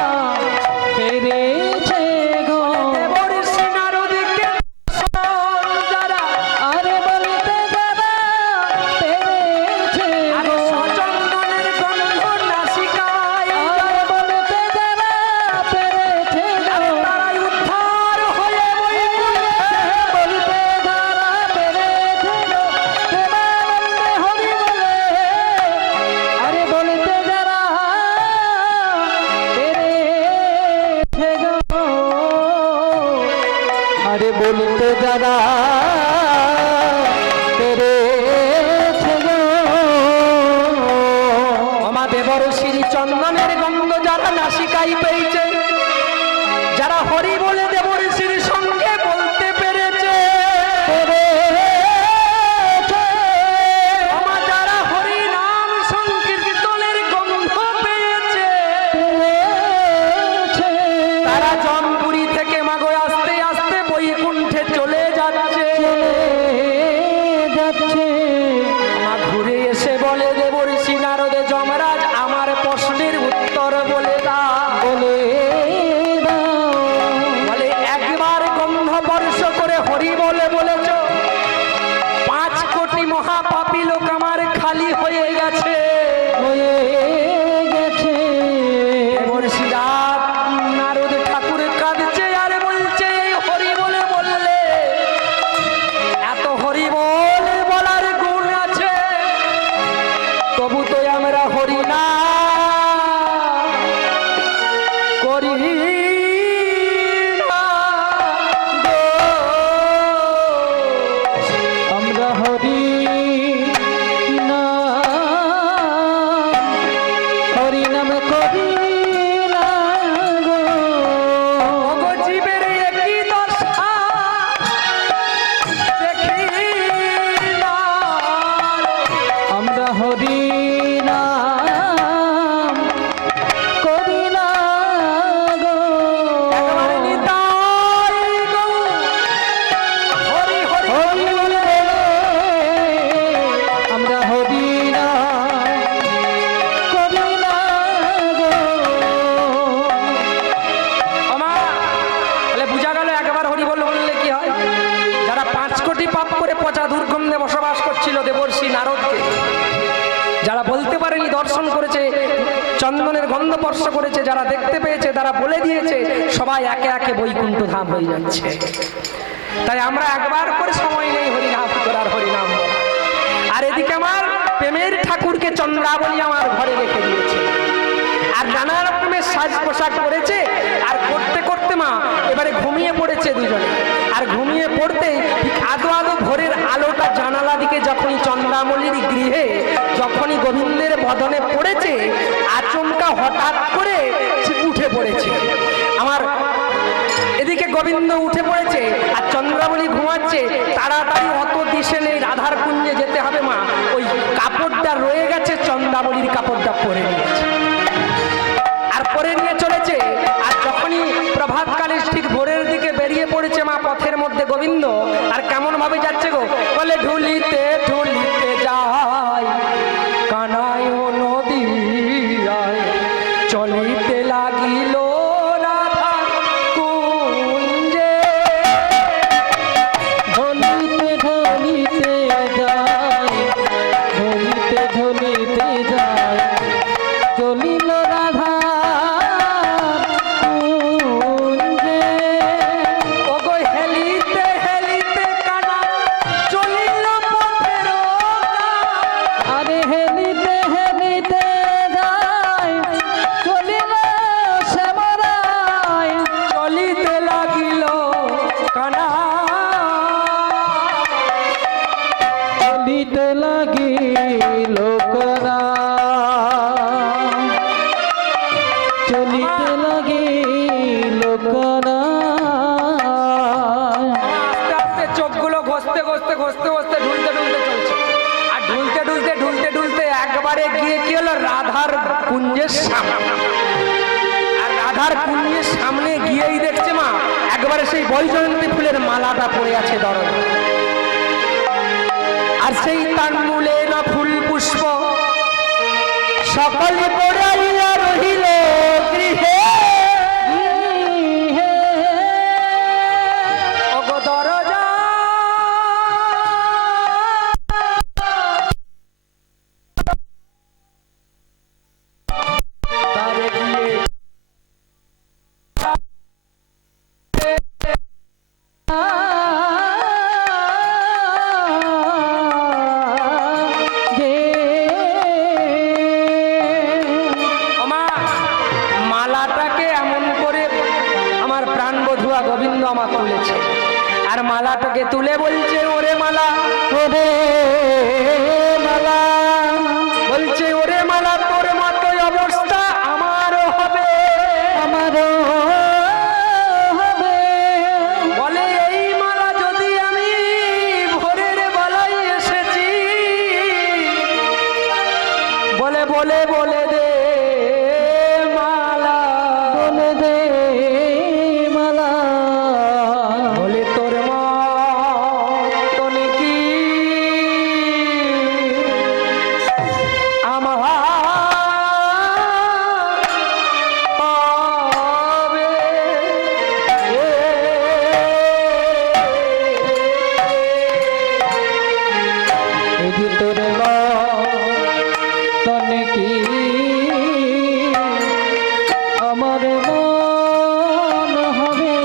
পেরেছে গো, দেবর্ষি নারদকে যারা, আরে বলিতে যারা পেরেছে আরে গো, সচন্দনের গন্ধ নাসিকায়, আরে বলিতে যারা পেরেছে গো, তারাই উদ্ধার হয়ে বলিতে যারা পেরেছে গো, প্রেমানন্দে হরি বলে, আরে বলিতে যারা পেরেছে গো, আরে বলিতে যারা পেরেছে গো, আমা দেবর্ষির চন্দনের গন্ধ যারা নাসিকাই পেয়েছে, যারা হরি বলে দেবর্ষির সঙ্গে বলতে পেরেছে, পেরেছে, আমা যারা হরি নাম সংকীর্তনের গন্ধ পেয়েছে, পেরেছে, তারা জমপুরি থেকে মাগো আস্তে আস্তে বৈকুণ্ঠে চলে যাচ্ছে। যাচ্ছে, আমা ঘুরে এসে বলে দেবর্ষি নারদে, যমরাজ আমার প্রশ্নের উত্তর বলে দাও। বলে দাও, বলে একবার গন্ধ বর্ষ করে হরি বলে বলেছ, 5 কোটি মহাপাপী লোক আমার খালি হয়ে গেছে। হয়ে গেছে, দেবর্ষি রাত নারদ ঠাকুর কাঁদছে আর বলছে, এই হরি বলে বললে কি হয়? যারা 5 কোটি পাপ করে পচা দুর্গন্ধে বসবাস করছিল দেবর্ষি নারদকে যারা বলতে পারেনি দর্শন করেছে, চন্দনের গন্ধ স্পর্শ করেছে, যারা দেখতে পেয়েছে, তারা বলে দিয়েছে, সবাই একে একে বৈকুণ্ঠ ধাম হয়ে যাচ্ছে। তাই আমরা একবার করে সময় নেই হরিনাম করার, হরিনাম বলার। আর এদিকে আমার প্রেমের ঠাকুরকে চন্দ্রাবলী আমার ঘরে রেখে দিয়েছে, আর নানা রকমের সাজ পোশাক করেছে। আর করতে করতে মা এবারে ঘুমিয়ে পড়েছে দুজনে। আর ঘুমিয়ে পড়তে ঠিক আদো আদো ভোরের আলোটা জানালা দিকে যখনই চন্দ্রাবলীর গৃহে যখনই গোবিন্দের বদনে পড়েছে, আচমকা হঠাৎ করে উঠে পড়েছে আমার। এদিকে গোবিন্দ উঠে পড়েছে আর চন্দ্রাবলী ঘুমাচ্ছে। তাড়াতাড়ি অত দিশে নেই, রাধার কুঞ্জে যেতে হবে মা। ওই কাপড়টা রয়ে গেছে, চন্দ্রাবলীর কাপড়টা পরে নিয়েছে আর পরে নিয়ে চলেছে। আর যখনই প্রভাতকালে ঠিক ভোরের দিকে বেরিয়ে পড়েছে মা পথের মধ্যে গোবিন্দ, আর কেমন ভাবে যাচ্ছে গো, বলে ঢুলিতে ঢুলিতে যায় কানায় নদী চলিতে লাগিল রাধা কুঞ্জে। ঢলিতে ঢলিতে যায়, ঢলিতে ঢলিতে যায়, চলিল রাধা কুঞ্জে। ওগো হেলিতে হেলিতে কানা চলিল পথের আরে হেলিতে হেলিতে যায়, চলিল শ্যামরায়, চলিতে লাগিল কানা। চলিতে লাগিল কানা, চলিতে লাগিল কানা। আস্তে আস্তে চোখগুলো ঘষতে ঘষতে ঘষতে ঘষতে ঢুলতে ঢুলতে চলছে। আর ঢুলতে ঢুলতে ঢুলতে ঢুলতে একবারে গিয়ে কি হলো, রাধার কুঞ্জের সামনে। আর রাধার কুঞ্জের সামনে গিয়েই দেখছে মা একবারে সেই বৈজয়ন্তী ফুলের মালাটা পড়ে আছে দরজা। আর সেই তানমূলে না ফুল পুষ্প সকলে পড়াইয়া রহিল গৃহে। ওগো দরজা তারে গিয়ে ওমা, মালাটাকে এমন করে আমার প্রাণবধুয়া গোবিন্দ আমার তুলেছে। আর মালাটাকে তুলে বলছে, ওরে মালা, ওরে মালা, বলছে ওরে মালা, তোর মতোই অবস্থা আমারও হবে। আমারও হবে। বলে এই মালা যদি আমি ভোরের বেলায় এসেছি, বলে বলে বলে দে মালা, বলে দে মালা, বলে তোর মতন কি আমার হবে। এই যে তোর তনে কি আমার মন হবে।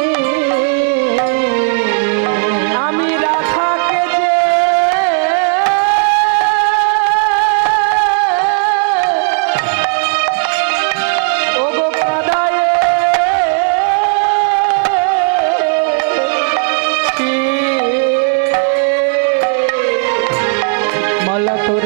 আমি রাধাকে যে ওগো কাদায়ে মালা তোর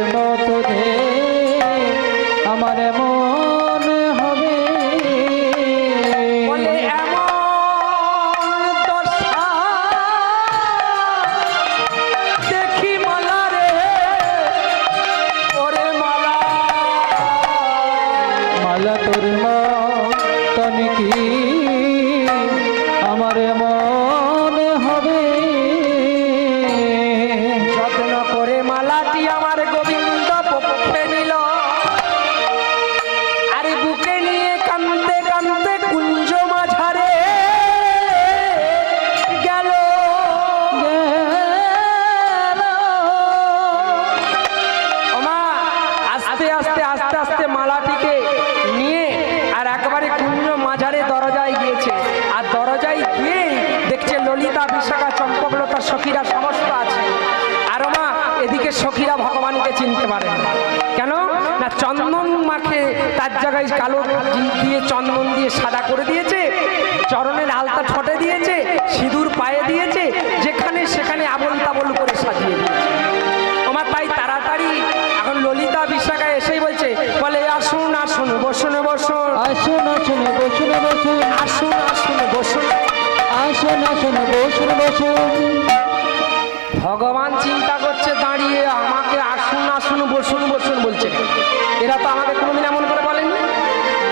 দেবতার সখীরা সমস্ত আছে। আর মা এদিকে সখীরা ভগবানকে চিনতে পারে না। কেন না, চন্দন মাখে তার জায়গায় কালো দিয়ে চন্দন দিয়ে সাদা করে দিয়েছে, চরণের আলতা ঠোঁটে দিয়েছে, সিঁদুর পায়ে দিয়েছে, যেখানে সেখানে আবল তাবল করে সাজিয়ে দিয়েছে। আমার তাই তাড়াতাড়ি এখন ললিতা বিশাখা এসেই বলছে, বলে আসুন আসুন বসুন বসুন, আসুন আসুন বসুন বসুন, আসুন আসুন বসুন, আসুন আসুন বসুন বসুন। ভগবান চিন্তা করছে দাঁড়িয়ে আমাকে আসুন আসুন বসুন বসুন বলছে। এরা তো আমাকে কোনোদিন এমন করে বলেনি।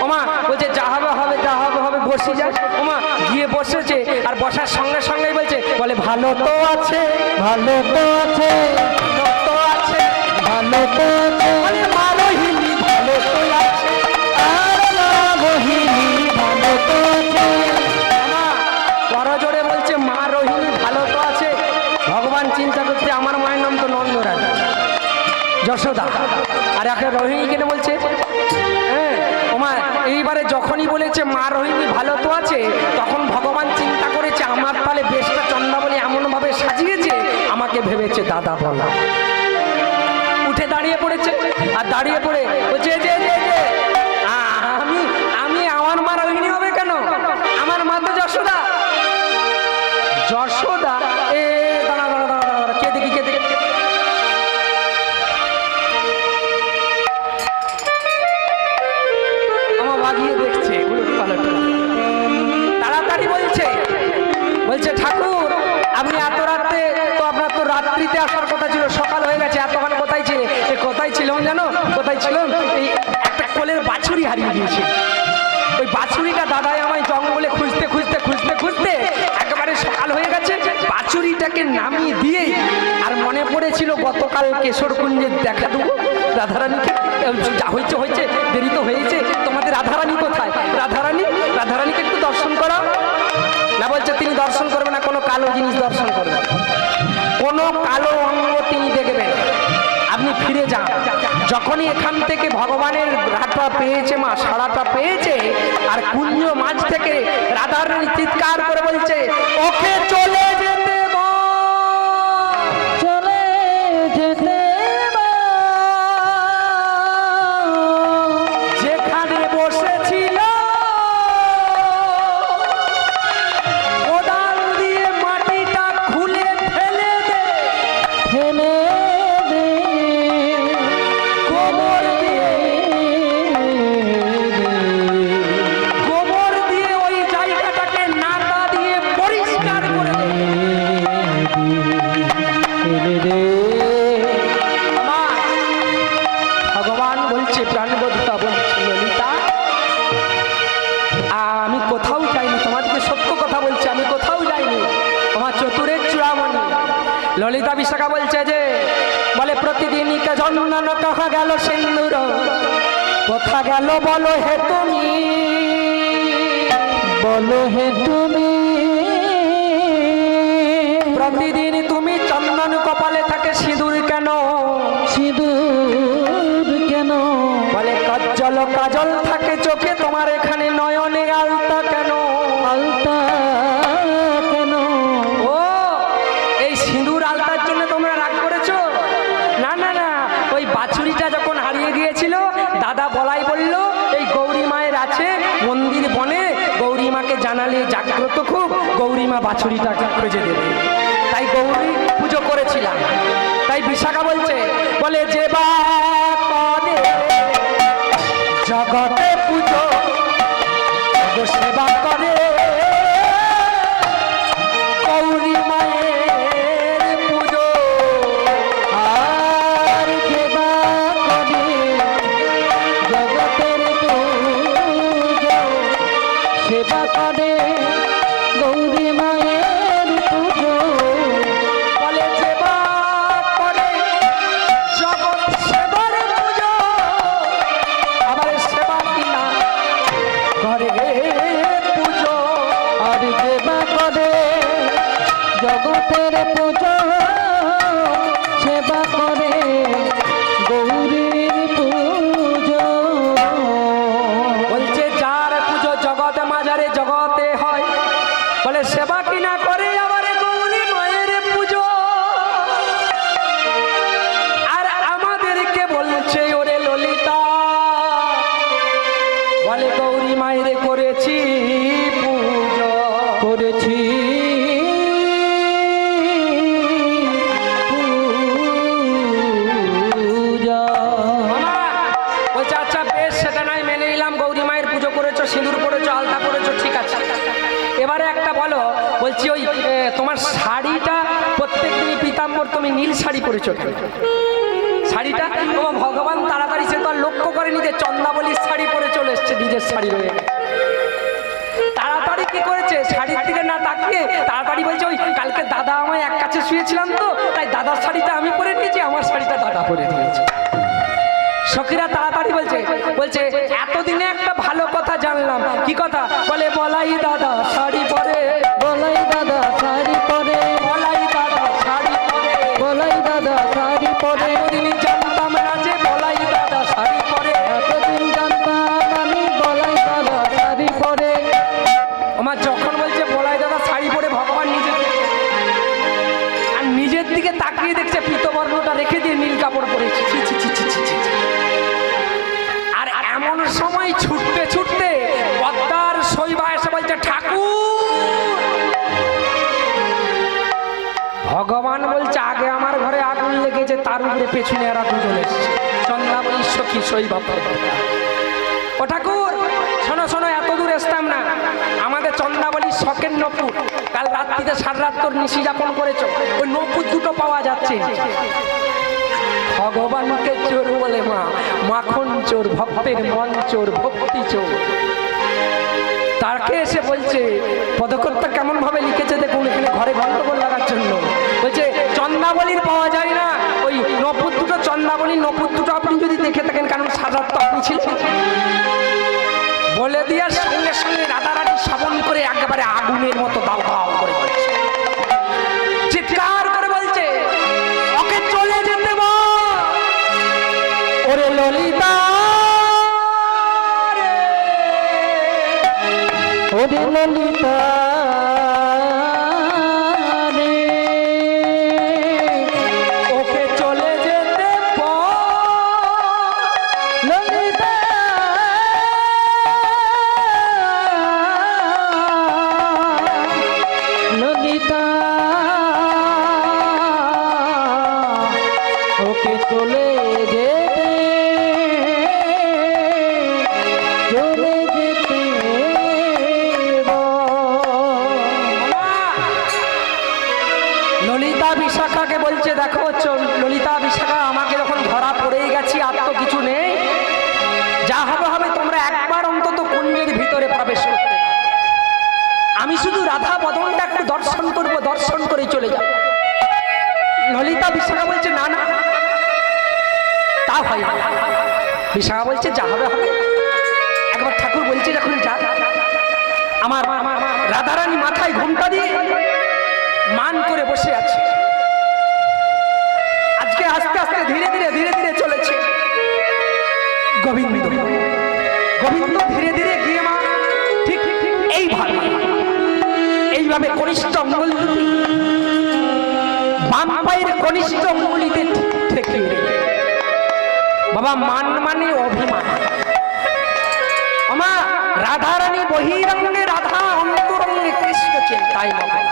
ওমা বলছে যা হবে হবে, যা হবে হবে, বসি যা। ওমা গিয়ে বসেছে, আর বসার সঙ্গে সঙ্গেই বলছে, বলে ভালো তো আছে, ভালো তো আছে, ভালো তো আছে, ভালো তো আছে, বলে মা রোহিণী ভালো তো আছে, আর মা মোহিনী ভালো তো আছে। মা বড় জোরে বলছে মা রোহিণী ভালো তো আছে। ভগবান চিন্তা করছে আমার মায়ের নাম তো নন্দরানী, যশোদা, আর এখন রোহিণী কেন বলছে? হ্যাঁ ওমা এইবারে যখনই বলেছে মা রোহিণী ভালো তো আছে, তখন ভগবান চিন্তা করেছে আমার তাহলে বেশটা চন্দ্রাবলী এমনভাবে সাজিয়েছে, আমাকে ভেবেছে দাদা বলা। উঠে দাঁড়িয়ে পড়েছে, আর দাঁড়িয়ে পড়ে বলছে যে যে যে, আমি আমি আমার মা রোহিণী হবে কেন? আমার মা তো যশোদা। যশোদা? এ দাঁড়া দাঁড়া দাঁড়া দাঁড়া, কে দেখি কে দেখি। আমার বাগিয়ে দেখছে, তাড়াতাড়ি বলছে, বলছে ঠাকুর আপনি এত রাত্রে তো, আপনার তো রাত্রিতে আসার কথা ছিল, সকাল হয়ে গেছে, এতক্ষণ কোথায় ছিল? কোথায় ছিলাম জানো? কোথায় ছিলাম? এই একটা কোলের বাছুরি হারিয়ে দিয়েছে। ওই বাছুরিটা দাদাই আমায় জঙ্গলে খুঁজতে খুঁজতে খুঁজতে খুঁজতে একেবারে সকাল হয়ে গেছে। বাছুরিটাকে নামিয়ে দিয়ে আর মনে পড়েছিল গতকাল কেশরকুঞ্জে দেখা দেবো রাধারানীকে। যা হয়েছে হয়েছে, দেরি তো হয়েছে, তোমাদের রাধারানী কোথায়? রাধারানী, রাধারানীকে একটু দর্শন করো না। বলছে তিনি দর্শন করবে না, কোনো কালো জিনিস দর্শন করবে, কোনো কালো অঙ্গ তিনি দেখবেন। আপনি ফিরে যান। যখনই এখান থেকে ভগবানের রাটা পেয়েছে, মা সাড়াটা পেয়েছে, আর কুঞ্জ মাঝ থেকে রাধারানী চিৎকার করে বলছে, ওকে চলে যেতে বল, চলে যেতে বল, যেখানে বসেছিল কোদাল দিয়ে মাটিটা খুলে ফেলে দে, ফেলে দে, গোবর দিয়ে, গোবর দিয়ে ওই জায়গাটাকে নাতা দিয়ে পরিষ্কার করে দে। ফেলে দে। আমার ভগবান বলছে, প্রাণবদ্ধা বলছে, ললিতা আমি কোথাও যাইনি, তোমাদেরকে সত্য কথা বলছি, আমি কোথাও যাইনি, আমার চতুরের চূড়ামণি। ললিতা বিশাখা বলছে যে, বলে প্রতিদিনই কে জন্মানো কাহা গেল সিন্দুর, কোথা গেল বলো হে তুমি, বলো হে তুমি, প্রতিদিন তুমি চন্দন কপালে থাকে, সিঁদুর কেন? সিঁদুর কেন? বলে কাজল কাজল থাকে চোখে, তোমার এখানে নয়নে আলতা কেন? আলতা কেন? ও এই সিঁদুর আলতার জন্য তোমরা রাগ করেছো? না না না, ওই বাছুরিটা যখন হারিয়ে গিয়েছিল, দাদা বলাই বলল এই গৌরী মায়ের আছে মন্দির বনে, গৌরী মাকে জানালে জাগ্রত খুব, গৌরী মা বাছুরিটাকে খুঁজে দেবে, তাই গৌরী পুজো করেছিলাম। তাই বিশাখা বলছে, বলে যে বা করে জগতে পুজো, গো সেবা করে গৌরী মায়ের পুজো, আর সেবা করে জগতের পূজো, সেবা করে গৌরী মায়ের পুজো, বলে সেবা করে জগৎ সেবার পুজো, আবার সেবা কিনা করে পুজো, আর সেবা করে জগতের পুজো, সেবা করে গৌরীর পুজো। বলছে যার পুজো জগতে মাঝারে জগতে হয়, বলে সেবা কিনা করে আবার গৌরী মায়ের ঠাকুর তুমি নীল শাড়ি পরেছো কেন? শাড়িটা ও ভগবান তাড়াতাড়ি সে তো আর লক্ষ্য করেনি যে চন্দ্রাবলীর শাড়ি পরে চলে এসছে, নিজের শাড়ি রয়ে গেছে। তাড়াতাড়ি কি করেছে, শাড়ির দিকে না তাকিয়ে তাড়াতাড়ি বলছে ওই কালকে দাদা আমায় এক কাছে শুয়েছিলাম তো, তাই দাদার শাড়িটা আমি পরে নিয়েছি, আমার শাড়িটা দাদা পরে দিয়েছে। সখীরা তাড়াতাড়ি বলছে এতদিনে একটা ভালো কথা জানলাম। কি কথা? বলে বলাই দাদা শাড়ি পরে, বলাই দাদা শাড়ি পরে, বলাই দাদা শাড়ি পরে, বলাই দাদা শাড়ি পরে, এতদিনই জানতাম না যে বলাই দাদা শাড়ি পরে। এতদিন জানতাম আমি বলাই দাদা শাড়ি পরে। আমার যখন বলছে বলাই দাদা শাড়ি পরে, ভগবান নিজের দিকে তাকিয়ে দেখছে পীতবর্ণটা রেখে দিয়ে নীল কাপড় পরেছে। ছি, ছি, ছি, ছি, ছি, ছি, ছি। আর এমন সময় ছুটতে ছুটতে পদ্মার শৈবা এসে বলছে ঠাকুর। ভগবান বলছে আগে আমার ঘরে আগুন লেগেছে, তার উপরে পেছনে আর আগুন চলে এসছে। চন্দ্রাবলী সখী শৈবা ও ঠাকুর শোনো শোনো, এত দূর আসতাম না, আমাদের চন্দ্রাবলীর শখের নপুর কাল রাত্রিতে সারা রাত তোর নিশি যাপন করেছ, ওই নপুর দুটো পাওয়া যাচ্ছে। ভগবানকে চোর বলে মা, মাখন চোর, ভক্তের মন চোর, ভক্তি চোর। তাকে এসে বলছে পদকর্তা কেমন ভাবে লিখেছে দেখুন, এখানে ঘরে গন্ডগোল লাগার জন্য। বলছে চন্দ্রাবলীর পাওয়া যায় না, ওই নপুর দুটো চন্দ্রাবলীর নপুর দুটো আপনি যদি দেখে থাকেন, কারণ সারা রাত তো আপনি ছিলেন। বলে দিয়ে সঙ্গে সঙ্গে রাতারাতি শ্রবণ করে একেবারে আগুনের মতো দাও দাও করে বলছে, চিৎকার করে বলছে ওকে চলে যেতে বল। ওরে ললিতা রে, ওরে ললিতা রে, ওকে চলে যেতে বল। ললিতা ললিতা ওকে চলে যেতে, চলে যেতে বল। ললিতা বিশাখাকে বলছে দেখো ললিতা বিশাখা, আমাকে যখন ধরা পড়েই গেছি, আর তো কিছু নেই, যা হবে হবে, তোমরা একবার অন্তত কুঞ্জের ভিতরে প্রবেশ করতে দাও। আমি শুধু রাধা বদনটা একটু দর্শন করব, দর্শন করে চলে যাব। ললিতা বিশাখা বলছে না না, তা হয় না। বিশাখা বলছে যা হবে হবে। একবার ঠাকুর বলছে যখন যা, আমার রাধারানী মাথায় ঘুমটা দিয়ে মান করে বসে আছে। আজকে আস্তে আস্তে ধীরে ধীরে ধীরে ধীরে চলেছে গোবিন্দ। গোবিন্দ ধীরে ধীরে গিয়ে মা ঠিক ঠিক এইভাবে কনিষ্ঠ অঙ্গুল দুটি বাম পায়ের কনিষ্ঠ অঙ্গুলিতে ঠেকিয়ে রেখে, বাবা মান মানে অভিমান। আমা রাধারানী বহিরঙ্গে রাধা, অন্তরঙ্গে কৃষ্ণ চিন্তায় মগ্ন।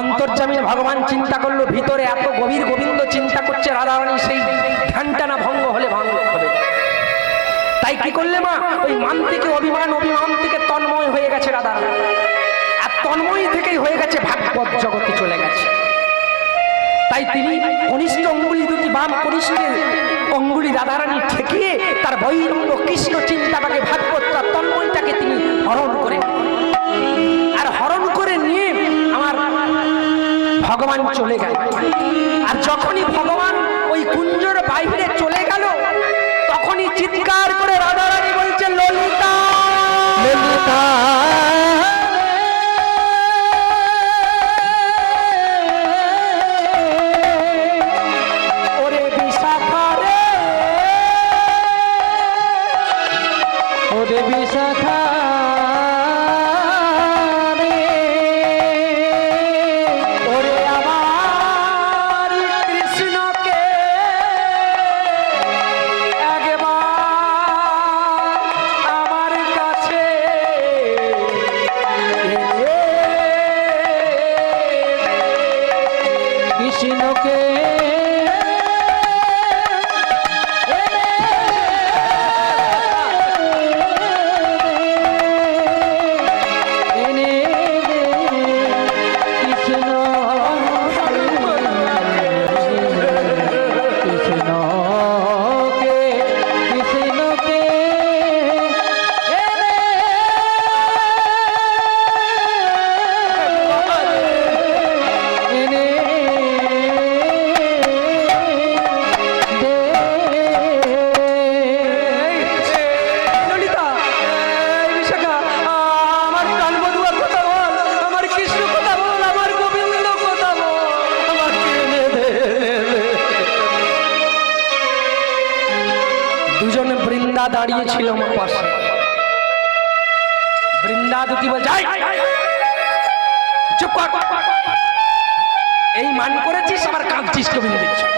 অন্তর্যামী ভগবান চিন্তা করলো, ভিতরে এত গভীর গোবিন্দ চিন্তা করছে, রাধারানী সেই ধ্যানটা না ভঙ্গ হলে ভাঙ হবে। তাই কি করলে মা, ওই মান থেকে অভিমান, অভিমান থেকে তন্ময় হয়ে গেছে রাধারানী, আর তন্ময় থেকেই হয়ে গেছে ভাগবত জগতে চলে গেছে। তাই তিনি কনিষ্ঠ অঙ্গুলি দুটি বাম কনিষ্ঠের অঙ্গুলি রাধারানী ঠেকিয়ে তার বহিরঙ্গ কৃষ্ণ চিন্তাটাকে, ভাগবতটা তন্ময়টাকে তিনি হরণ করে, আর হরণ করে নিয়ে আমার ভগবান চলে গেল। আর যখনই ভগবান ওই কুঞ্জর বাইরে চলে গেল, তখনই চিৎকার করে রাধারানী বলছে ললিতা ললিতা ওরে বিশাখা রে, ওরে বিশাখা রে, ওরে আমার কৃষ্ণকে একবার আমার কাছে কৃষ্ণকে এনে দে, কৃষ্ণ দাঁড়িয়েছিল আমার পাশে। বৃন্দা দুটি বলছে, চুপ কর, এই মান করেছিস আবার কাঁদছিস গোবিন্দের জন্য।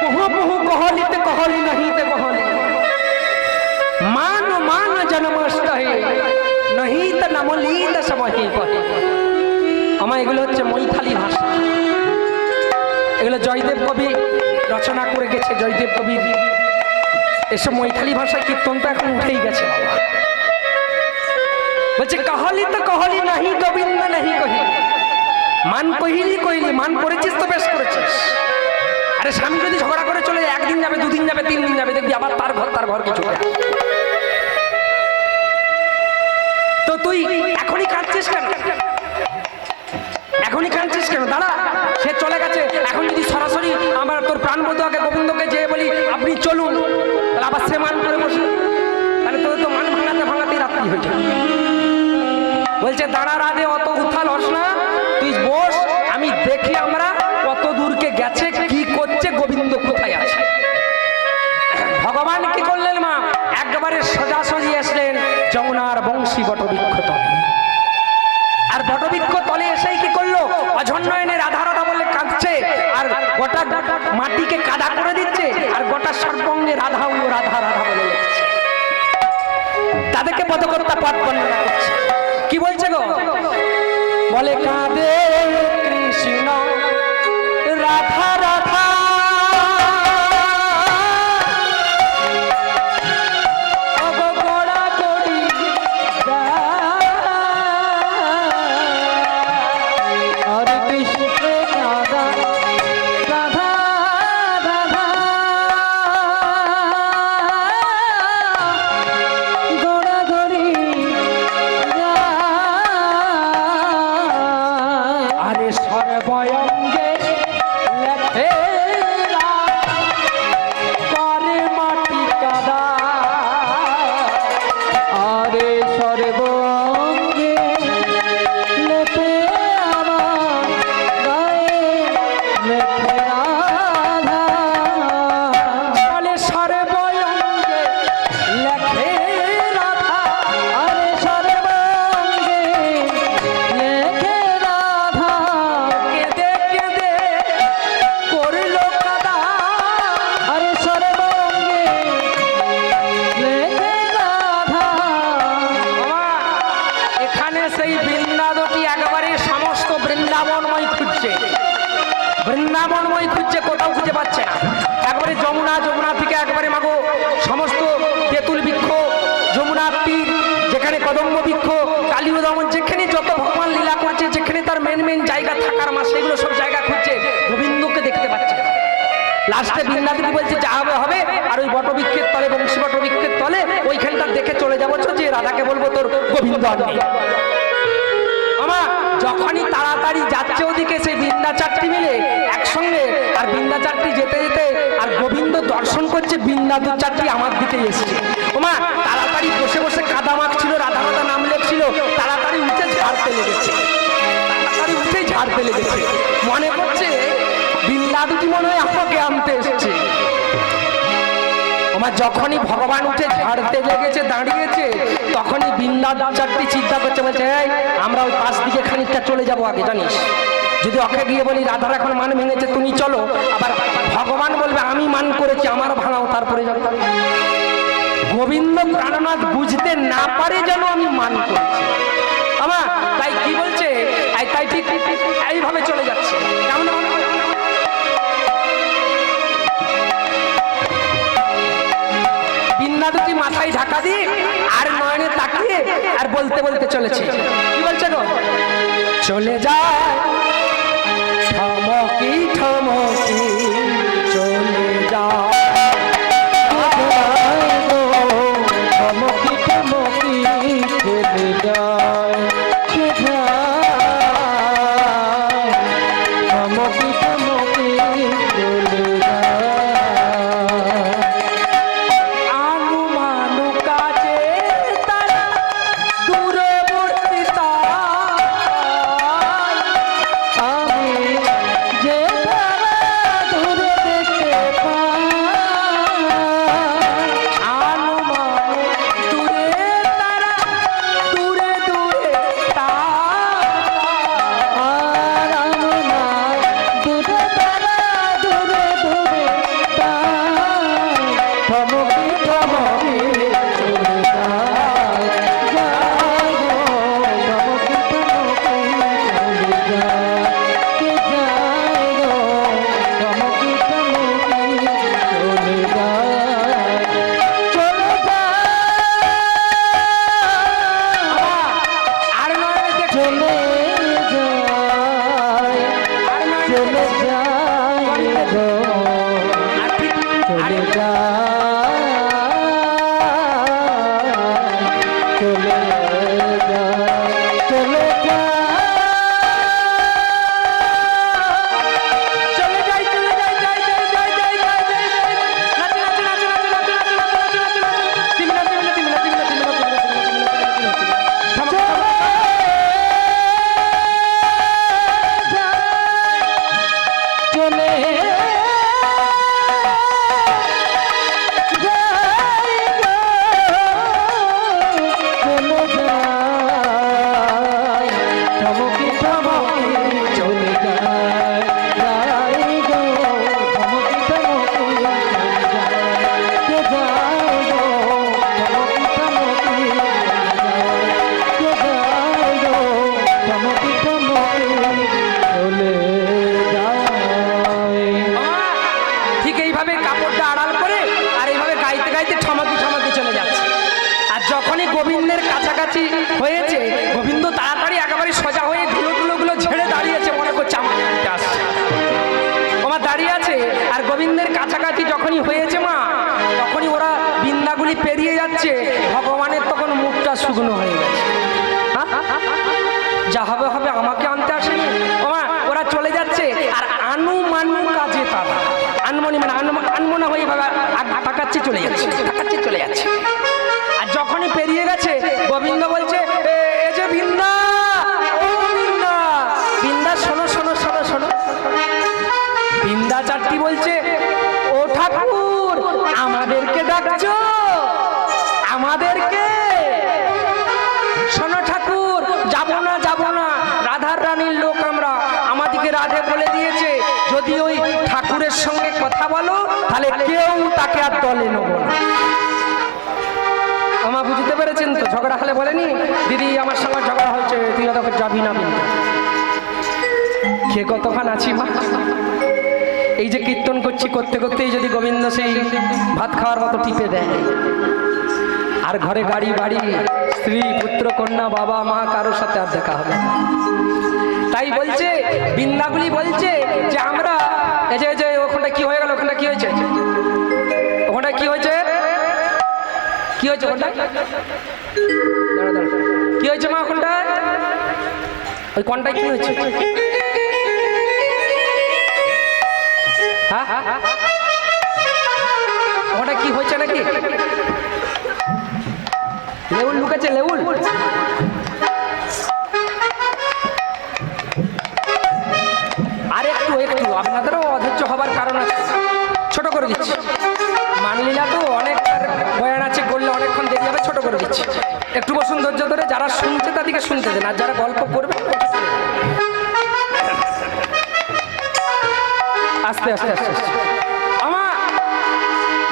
পহু পহু কহলিতে কহলি নাহিতে কহলি, মান মান জন্মস্ত হে নহিত নমলিত সমহি পহে। আমার এগুলো হচ্ছে মৈথালি ভাষা, এগুলো জয়দেব কবি রচনা করে গেছে। জয়দেব কবি এসব মৈথালি ভাষায় কীর্তন তো এখন উঠেই গেছে। বলছে কহলি তো কহলি নাহি গোবিন্দ নাহি কহি, মান কহিলি কহিলি, মান করেছিস তো বেশ করেছিস। আরে স্বামী যদি ঝগড়া করে চলে যায়, একদিন যাবে, দুদিন যাবে, 3 দিন যাবে, দেখবি আবার তার ঘর কিছু। তো তুই এখনই কাঁদছিস কেন? এখনই কাঁদছিস কেন? দাঁড়া, সে চলে গেছে। এখন যদি সরাসরি আমার তোর প্রাণবন্ধুকে গোবিন্দকে যেয়ে বলি আপনি চলুন, তাহলে আবার সে মান করে বসে, তাহলে তোর তো মান ভাঙাতে ভাঙাতেই রাত্রি হয়ে যায়। বলছে দাঁড়া রাধে, অত উথাল হস না, তুই বস, আমি দেখি আমরা কত দূরকে গেছে, কি করছে, গোবিন্দ কোথায় আছে। ভগবান কি করলেন মা? একবারে সোজাসুজি আসলেন যমুনার বংশী বটবৃক্ষ তলে। আর বটবৃক্ষ তলে এসেই কি করলো? অঝন্নয়নে রাধা রাধা বলে কাঁদছে, আর গোটা মাটিকে কাদা করে দিচ্ছে, আর গোটা সর্বঙ্গে রাধা ও রাধা রাধা বলে লিখছে। তাদেরকে পদকর্তা পাঠ বর্ণনা করছে। কি বলছে গো? বলে কাঁদে কৃষ্ণ রাধা রাধা, বৃন্দাবনময় খুঁজছে, কোথাও খুঁজে পাচ্ছে না। একবারে যমুনা, যমুনা থেকে একবারে মাগো সমস্ত তেঁতুল বৃক্ষ, যমুনা তীর, যেখানে কদম্ব বৃক্ষ, কালীয় দমন, যেখানে যত ভগবান লীলা করছে, যেখানে তার মেন জায়গা থাকার মা, সেগুলো সব জায়গা খুঁজছে, গোবিন্দকে দেখতে পাচ্ছে না। লাস্টে বৃন্দাদেবী বলছে যা হবে হবে, আর ওই বটবৃক্ষের তলে, বংশী বটবৃক্ষের তলে ওইখানটা দেখে চলে যাবো, যে রাধাকে বলবো তোর গোবিন্দ আনবে। যখনই তাড়াতাড়ি যাচ্ছে ওদিকে, সেই বৃন্দা চারটি মিলে একসঙ্গে, আর বৃন্দা চারটি যেতে যেতে আর গোবিন্দ দর্শন করছে, বৃন্দা দু চারটি আমার দিকে এসছে। ওমা তাড়াতাড়ি বসে বসে কাদা মাখছিল, রাধা রাধা নাম লেখছিল, তাড়াতাড়ি উঠে ঝাড়তে লেগেছে, তাড়াতাড়ি উঠে ঝাড়তে লেগেছে। মনে করছে বৃন্দা দুটি মনে হয় আমাকে আনতে এসছে। আমার যখনই ভগবান উঠে ঝাড়তে লেগেছে, দাঁড়িয়েছে, তখনই বৃন্দা চারটি চিন্তা করছে, বলছে এই আমরা ওই পাশ দিকে খানিকটা চলে যাব আগে, জানিস যদি ওকে গিয়ে বলি রাধার এখন মান ভেঙেছে, তুমি চলো, আবার ভগবান বলবে আমি মান করেছি, আমার ভাঙাও, তারপরে যাবো। গোবিন্দ প্রাণনাথ বুঝতে না পারে যেন আমি মান করেছি। আমার তাই কি বলছে, তাই ঠিক এইভাবে চলে যাচ্ছে। কেমন দুটি মাথায় ঢাকা দিয়ে আর নয়নে তাকিয়ে আর বলতে বলতে চলেছে। কি বলছে গো? চলে যায় ঠমকি ঠমকি চলে যায়, ঠমকি ঠমকি চলে যায়, ঠমকি ঠমকি চলে যায়। কাছাকাছি হয়েছে, গোবিন্দ তাড়াতাড়ি একেবারে সোজা হয়ে ধুলো ঝেড়ে দাঁড়িয়েছে, মনে করছে আমাকে আনতে আসছে। ওমা দাঁড়িয়ে আছে, আর গোবিন্দের কাছাকাছি যখনই হয়েছে মা, তখনই ওরা বিন্দাগুলি পেরিয়ে যাচ্ছে, ভগবানের তখন মুখটা শুকনো হয়ে গেছে। যা হবে হবে, আমাকে আনতে আসেনি। ওমা ওরা চলে যাচ্ছে, আর আনুমানু কাজে তারা আনমনি মানে আনমনা হয়ে তাকাচ্ছে, চলে যাচ্ছে। আর যখনই পেরিয়ে গেছে, গোবিন্দ বলছে, এ যে বৃন্দা, ও বৃন্দা, শোনো। বৃন্দা চারটি বলছে, ও ঠাকুর, আমাদেরকে ডাকছো? আমাদেরকে? শোনো ঠাকুর, যাব না, রাধার রানীর লোক আমরা, আমাদেরকে রাধে বলে দিয়েছে, যদি ওই ঠাকুরের সঙ্গে কথা বলো তাহলে কেউ তাকে আর দলে নেব না। আমার বুঝতে পেরেছেন তো? ঝগড়া হলে বলেনি, দিদি আমার সঙ্গে ঝগড়া হয়েছে, তুই তখন যাবি না। কে কতক্ষণ আছি মা, এই যে কীর্তন করতে করতেই যদি গোবিন্দ সেই ভাত খাওয়ার মতো টিপে দেয়, আর ঘরে গাড়ি বাড়ি, স্ত্রী পুত্র কন্যা, বাবা মা, কারোর সাথে আর দেখা হবে। তাই বলছে, বৃন্দাগুলি বলছে যে আমরা এই যে ওখানটা কি হয়ে গেল, ওখানটা কি হয়েছে ওখানটা কি হয়েছে মা, ওখানটা ওই কোনটায় কি হয়েছে? ওটা কি হয়েছে নাকি? লেউল লুকেছে, লেউল। আর একটু আপনাদেরও অধৈর্য হবার কারণ আছে, ছোট করে দিচ্ছি। মানলীলা তো অনেক বয়ান আছে, করলে অনেকক্ষণ দেরি হবে, ছোট করে দিচ্ছি। একটু বসুন ধৈর্য ধরে, যারা শুনছে তাদেরকে শুনতে দেন, আর যারা গল্প করবে আস্তে আস্তে। আমা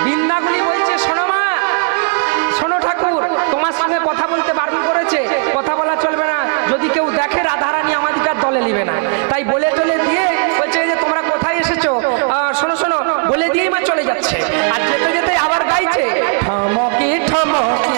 বৃন্দাগুলি বলছে, শোনো ঠাকুর, তোমার সঙ্গে কথা বলতে বারণ করেছে, কথা বলা চলবে না, যদি কেউ দেখে রাধারানী আমাদেরকে আর দলে নিবে না। তাই বলে চলে দিয়ে বলছে যে তোমরা কোথায় এসেছো, শোনো বলে দিয়েই মা চলে যাচ্ছে। আর যেতে আবার গাইছে, ঠমকি ঠমকি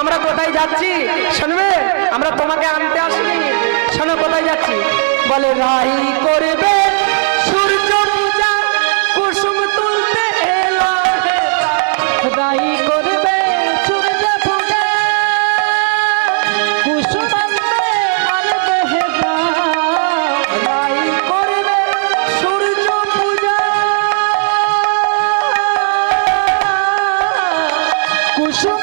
আমরা কোথায় যাচ্ছি শুনবে? আমরা তোমাকে আনতে আসিনি, শোনো কোথায় যাচ্ছি। বলে রাই করবে সূর্য পূজা, কুসুম তুলতে এলো, রাই করবে সূর্য পূজা, কুসুম আনবে হেদা, রাই করবে সূর্য পূজা, কুসুম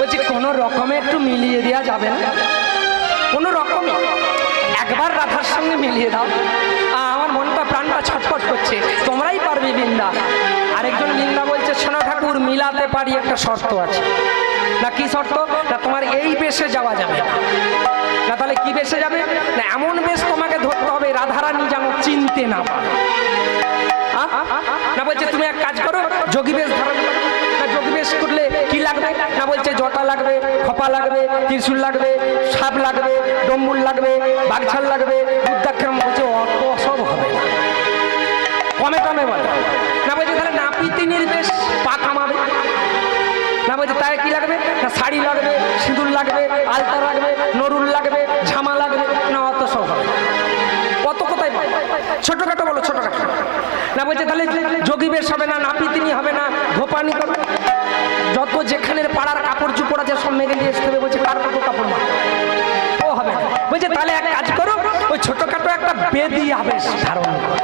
বলছি কোনো রকমে একটু মিলিয়ে দেওয়া যাবে না? কোনো রকমে একবার রাধার সঙ্গে মিলিয়ে দাও, আমার মনটা প্রাণটা ছটফট করছে, তোমরাই পারবে বৃন্দা। আরেকজন বৃন্দা বলছে, শোনো ঠাকুর, মিলাতে পারি, একটা শর্ত আছে। না কি শর্ত? না তোমার এই বেশে যাওয়া যাবে না। তাহলে কি বেশে যাবে? না এমন বেশ তোমাকে ধরতে হবে রাধারানী যেন চিনতে না পারে। না বলছে তুমি এক কাজ করো, যোগী বেশ ধারণ করো। না যোগী বেশ করলে কি লাগবে? না বলছে জটা লাগবে, খপা লাগবে, ত্রিশূল লাগবে, সাপ লাগবে, ডম্বুল লাগবে, বাঘছাল লাগবে, রুদ্রাক্ষর। বলছে অত সব হবে না, কমে টমে বলে। না বলছে তাহলে নাপিতি নির্বেশ পা কামাবে। না বলছে তাই কি লাগবে? না শাড়ি লাগবে, সিঁদুর লাগবে, আলতা লাগবে, নরুল লাগবে, ঝামা লাগবে। না অত সব হবে না। কত কোথায় পাবে? ছোটখাটো বলো, ছোটখাটো। না বলছে তাহলে যোগী বেশ হবে না, নাপিতিনি হবে না, ধোপানি করবে। যত যেখানের পাড়ার কাপড় চুপড় আছে সব মেঘে নিয়ে আসতে হবে। বলছে কার কত কাপড় মা ও হবে না। বলছে তাহলে এক কাজ করো, ওই ছোটখাটো একটা বেদিয়া বেশ ধারণ করো,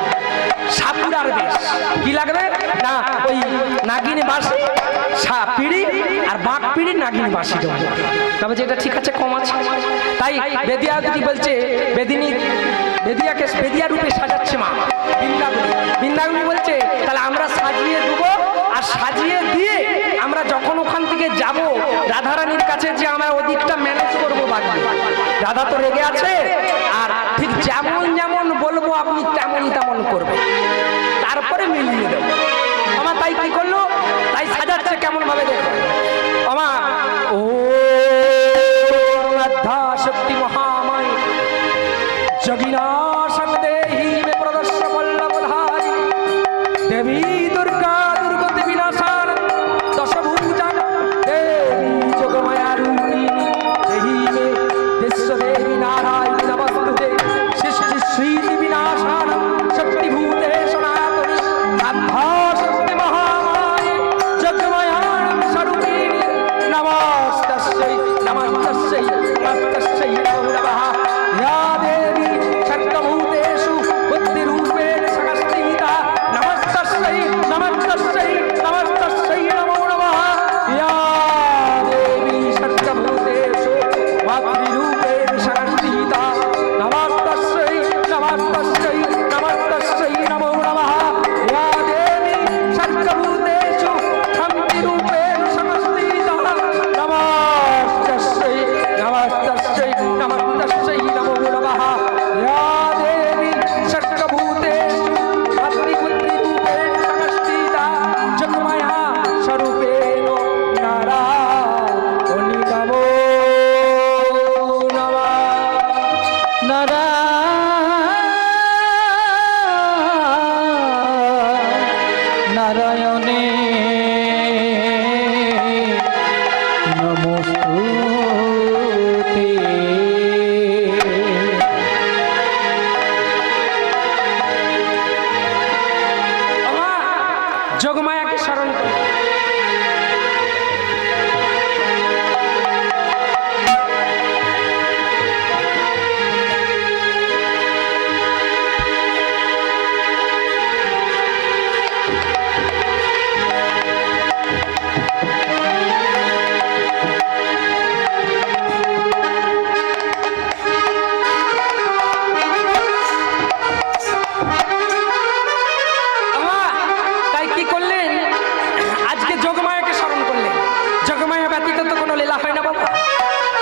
সাপুরার বেশ। কি লাগবে? না ওই নাগিনী বাঁশি, পিড়ি আর বাঁক পিড়ি, নাগিনী বাঁশি দেবো। না বলছে এটা ঠিক আছে, কম আছে। তাই বেদিয়া যদি বলছে বেদিনী, বেদিয়াকে বেদিয়া রূপে সাজাচ্ছে মা বৃন্দাবনী। বৃন্দাবনী বলছে তাহলে আমরা সাজিয়ে দেবো, আর সাজিয়ে দিয়ে আমরা যখন ওখান থেকে যাব রাধারানীর কাছে যে আমরা ওদিকটা ম্যানেজ করবো। বাকি রাধা তো রেগে আছে, আর ঠিক যেমন যেমন বলবো আপনি তেমন তেমন করবেন, তারপরে মিলিয়ে দেবো। আমার তাই কি করলো, তাই সাজাচ্ছে কেমন ভাবে দেখো আমার। ও আধ্যা শক্তি মহামায় জগিনাশং দেহি মে প্রদর্শ বল্লভধারি দেবী দুর্গা দুর্গতি বিনাশান দশভুজা দেবী যোগমায়া রূপিণী দেহি মে বিশ্বদেবী নারায়ণী নমস্তুতে সৃষ্টি স্মৃতি বিনাশান শক্তিভূতে সনাতনী আধ্যা শক্তি মহামায় যোগমায়াং স্বরূপিণী নমস্তস্যৈ নমস্তস্যৈ নমস্তস্যৈ নমো নমঃ। या देवी सर्वभूतेषु बुद्धिरूपेण संस्थिता नमस्तस्यै नमस्तस्यै नमस्तस्यै नमो नमः। या देवी सर्वभूतेषु मातृरूपेण संस्थिता नमस्तस्यै नमस्तस्यै नमस्तस्यै नमो नमः। या देवी सर्वभूतेषु शक्तिरूपेण संस्थिता नमस्तस्यै नमस्तस्यै नमस्तस्यै नमो नमः। या देवी सर्वभूतेषु मातृबुद्धिरूपेण संस्थिता जगमया स्वरूपेण नारायणी नमो नमः। নারায়ণে নমস্তুতে। যোগমায়াকে স্মরণ করো। তাই কি করলেন, আজকে যোগমায়াকে স্মরণ করলেন। যোগমায়া ব্যতীত তো কোনো লীলা হয় না বাবা।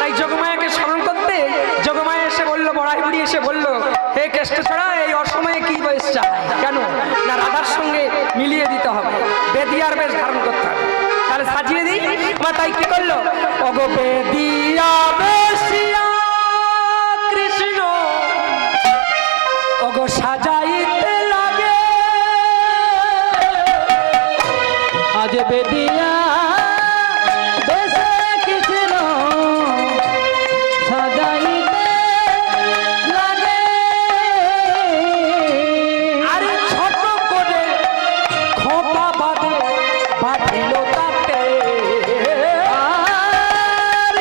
তাই যোগমায়াকে স্মরণ করতে যোগমায়া এসে বললো, বড়াই বুড়ি এসে বললো, হে কেষ্ট ছড়া এই অসময়ে কি বয়স চায় কেন? না রাধার সঙ্গে মিলিয়ে দিতে হবে, বেদিয়ার বেশ ধারণ করতে হবে। তাহলে সাজিয়ে দিই। আমার তাই কি করলো, ওগো বেদিয়া বেশিয়া কৃষ্ণ ওগো সাজাইতে লাগে আজ বেদিয়া বেশে কৃষ্ণ সাজাইতে লাগে। আরে ছোট করে খোপা বাঁধে বাঁধিল তাতে। আর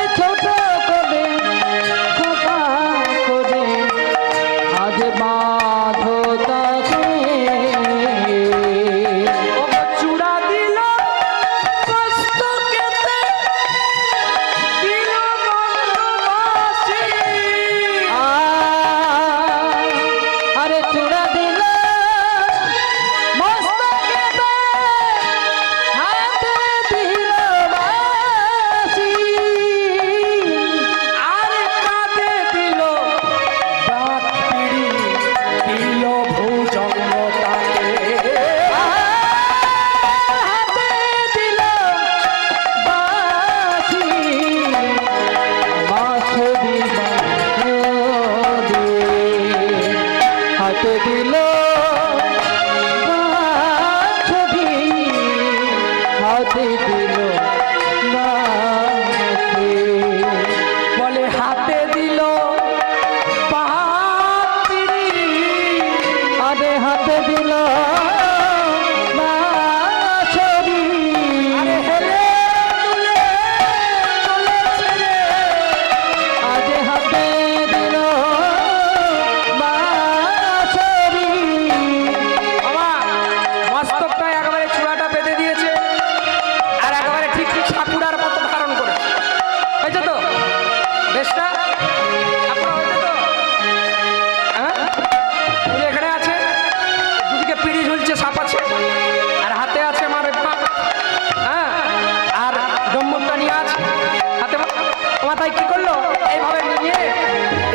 মাথায় কি করলো এইভাবে নিয়ে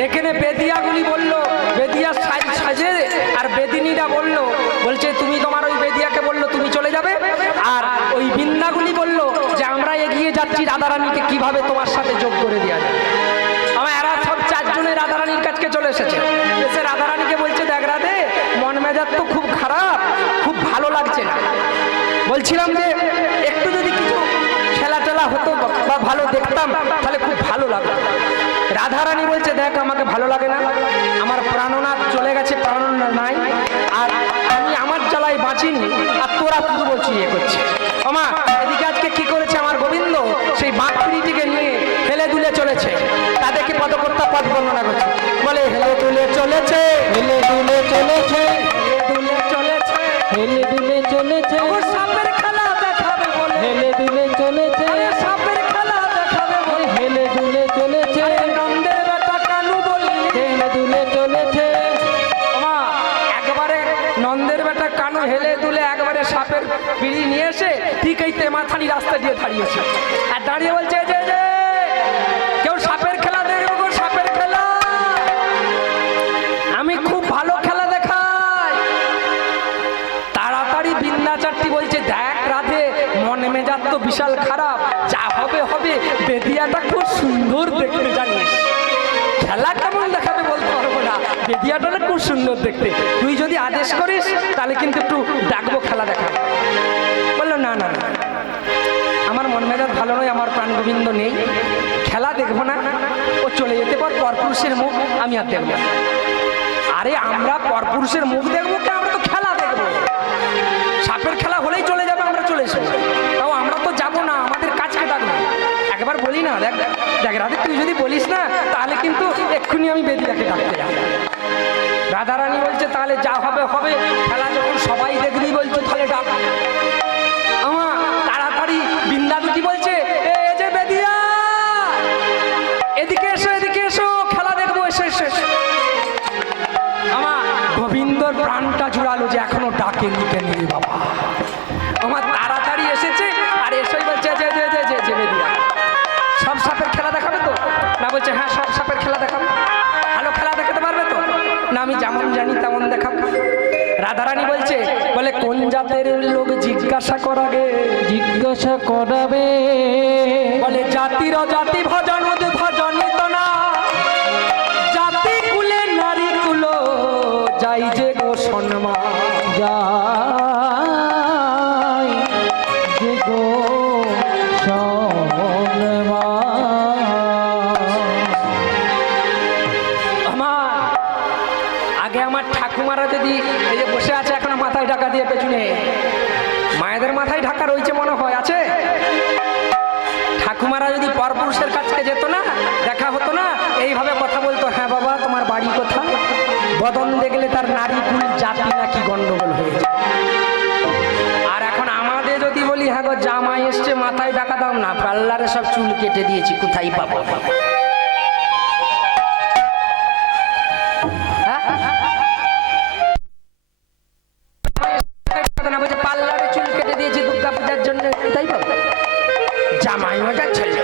এখানে বেদিয়াগুলি বলল, বেদিয়া সাজে আর বেদিনীরা বলছে তুমি তোমার ওই বেদিয়াকে বললো তুমি চলে যাবে, আর ওই বিন্দাগুলি বলল যে আমরা এগিয়ে যাচ্ছি রাধারানীকে কিভাবে তোমার সাথে যোগ করে দেওয়া যায়। আমার এরা সব চারজনে রাধারানীর কাছে চলে এসেছে, এসে রাধারানীকে বলছে দেখ রাধে মন মেজাজ তো খুব খারাপ, খুব ভালো লাগছে না, বলছিলাম যে একটু যদি কিছু খেলা টেলা হতো বা ভালো দেখতাম তাহলে খুব ভালো লাগতো। রাধারানী বলছে দেখ আমাকে ভালো লাগে না, আমার প্রাণনাথ চলে গেছে, প্রাণনাথ নাই, আর আমি আমার জ্বালায় বাঁচিনি, আর তোরা শুধু বলছি ইয়ে করছে। আমা এদিকে আজকে কি করেছে আমার গোবিন্দ, সেই বাঁকড়িটিকে নিয়ে হেলে দুলে চলেছে, তাদেরকে পদকর্তা পদ বর্ণনা করছে, বলে হেলে দুলে চলেছে, হেলে দুলে চলেছে, দুলে চলেছে, হেলে দুলে চলেছে, ও সাপের খেলা দেখাবে বলে, হেলে দুলে চলেছে, আরে সাপের খেলা দেখাবে বলে, হেলে দুলে চলেছে, আরে নন্দের বেটা কানু বলি, হেলে দুলে চলেছে। ওমা একবারে নন্দের বেটা কানু হেলে দুলে একবারে সাপের পিড়ি নিয়ে এসে ঠিক এই তেমাথানি রাস্তা দিয়ে দাঁড়িয়েছে, আর দাঁড়িয়ে বলছে যে যে কেউ সাপের খেলা দেখবে গো, সাপের খেলা, আমি খুব ভালো খেলা দেখাই। তাড়াতাড়ি বিন্দাচারটি বলছে দেখ রাধে মনে মেজাজ তো বিশাল খারাপ, যা হবে হবে, বেদিয়াটা খুব সুন্দর দেখতে জানিস, খেলা কেমন দেখাবে বলতে পারবো না, বেদিয়াটা না খুব সুন্দর দেখতে, তুই যদি আদেশ করিস তাহলে কিন্তু একটু ডাকবো খেলা দেখা। বললো না না না আমার মন মেজাজ ভালো নয়, আমার প্রাণ গোবিন্দ নেই, খেলা দেখবো না, ও চলে যেতে পার, পরপুরুষের মুখ আমি আর দেখবো না। আরে আমরা পরপুরুষের মুখ দেখবো কে, আমরা তো খেলা দেখবো, সাপের খেলা হলেই চলে যাবে, আমরা চলে এসো, তাও আমরা তো যাবো না, আমাদের কাজকে ডাকবো। একবার বলি না দেখ দেখ রাধে তুই যদি বলিস না তাহলে কিন্তু এক্ষুনি আমি বেদিয়াকে ডাকতে যাবো। রাধারানী বলছে তাহলে যা হবে হবে, খেলা যখন সবাই দেখবি বলছো তাহলে ডাক। আমার তাড়াতাড়ি বিন্দা দুটি বলছে এ যে বেদিয়া এদিকে এসো, এদিকে এসো, খেলা দেখবো, এসো এসো এসো। আমার গোবিন্দর প্রাণটা জুড়ালো যে এখনো ডাকে নিতে নেই বাবা, আমার তাড়াতাড়ি এসেছে, আর এসেই বলছে যে যে যে যে যে বেদিয়া সব সাপের খেলা দেখাবে তো না, বলছে হ্যাঁ সব সাপের খেলা দেখাবে, ভালো খেলা দেখাতে পারবে তো না, আমি যেমন জানি তেমন দেখাবো। রাধারানী বলছে বলে কোন জাতের লোক জিজ্ঞাসা করাবে, জিজ্ঞাসা করাবে, বলে জাতির জাতি ভজন ভজনিত না, জাতি কুলে নারী কুল যাই যে গো সম্মান, যাই যে গো আমার আগে আমার ঠাকুমারা যদি এই যে বসে আছে এখন মাথায় ঢাকা দিয়ে পেছনে, মায়েদের মাথায় ঢাকা রয়েছে মনে হয় আছে, ঠাকুমারা যদি পরপুরুষের কাছে যেত না, দেখা হতো না, এইভাবে কথা বলতো, হ্যাঁ বাবা তোমার বাড়ি কোথায়, বদন দেখলে তার নারী কুল জাতি নাকি গন্ডগোল হয়ে যায়। আর এখন আমাদের যদি বলি হ্যাঁ গো জামাই এসছে মাথায় ঢাকা দাও না, পার্লারে সব চুল কেটে দিয়েছি কোথায় পাবো, পার্লারে চুল কেটে দিয়েছি দুর্গা পূজার জন্য, তাই পাবো জামাইও যা ছেলে,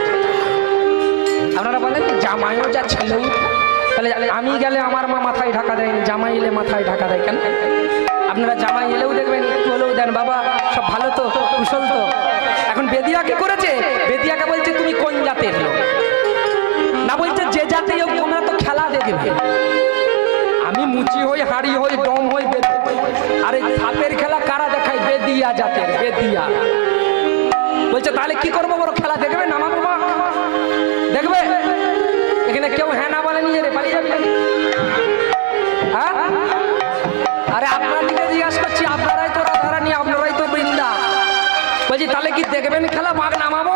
আপনারা বলেন জামাইও যা ছেলে, তাহলে আমি গেলে আমার মা মাথায় ঢাকা দেয়নি, জামাই এলে মাথায় ঢাকা দেয় কেন? আপনারা জামাই এলেও দেখবেন একটু হলেও দেন, বাবা সব ভালো তো, কুশল তো। এখন বেদিয়াকে করেছে, বেদিয়াকে বলছে তুমি কোন জাতের লোক, না বলছে যে জাতেই হোক তোমরা তো খেলা দেখবে, আমি মুচি হই, হাড়ি হই, ডম হই, আরে সাপের খেলা কারা দেখায়, বেদিয়া জাতের, বেদিয়া। বলছে তাহলে কি করবো বড়, খেলা দেখবে না আমার মা দেখবে, এখানে কেউ হ্যাঁ না বলে নিয়ে রে পালিয়ে যাবি নাকি? হ্যাঁ আরে আপনাদেরকে জিজ্ঞাসা করছি, আপনারাই তো রাধারানী, আপনারাই তো বৃন্দা, বলছি তাহলে কি দেখবেন খেলা, মাগ নামাবো?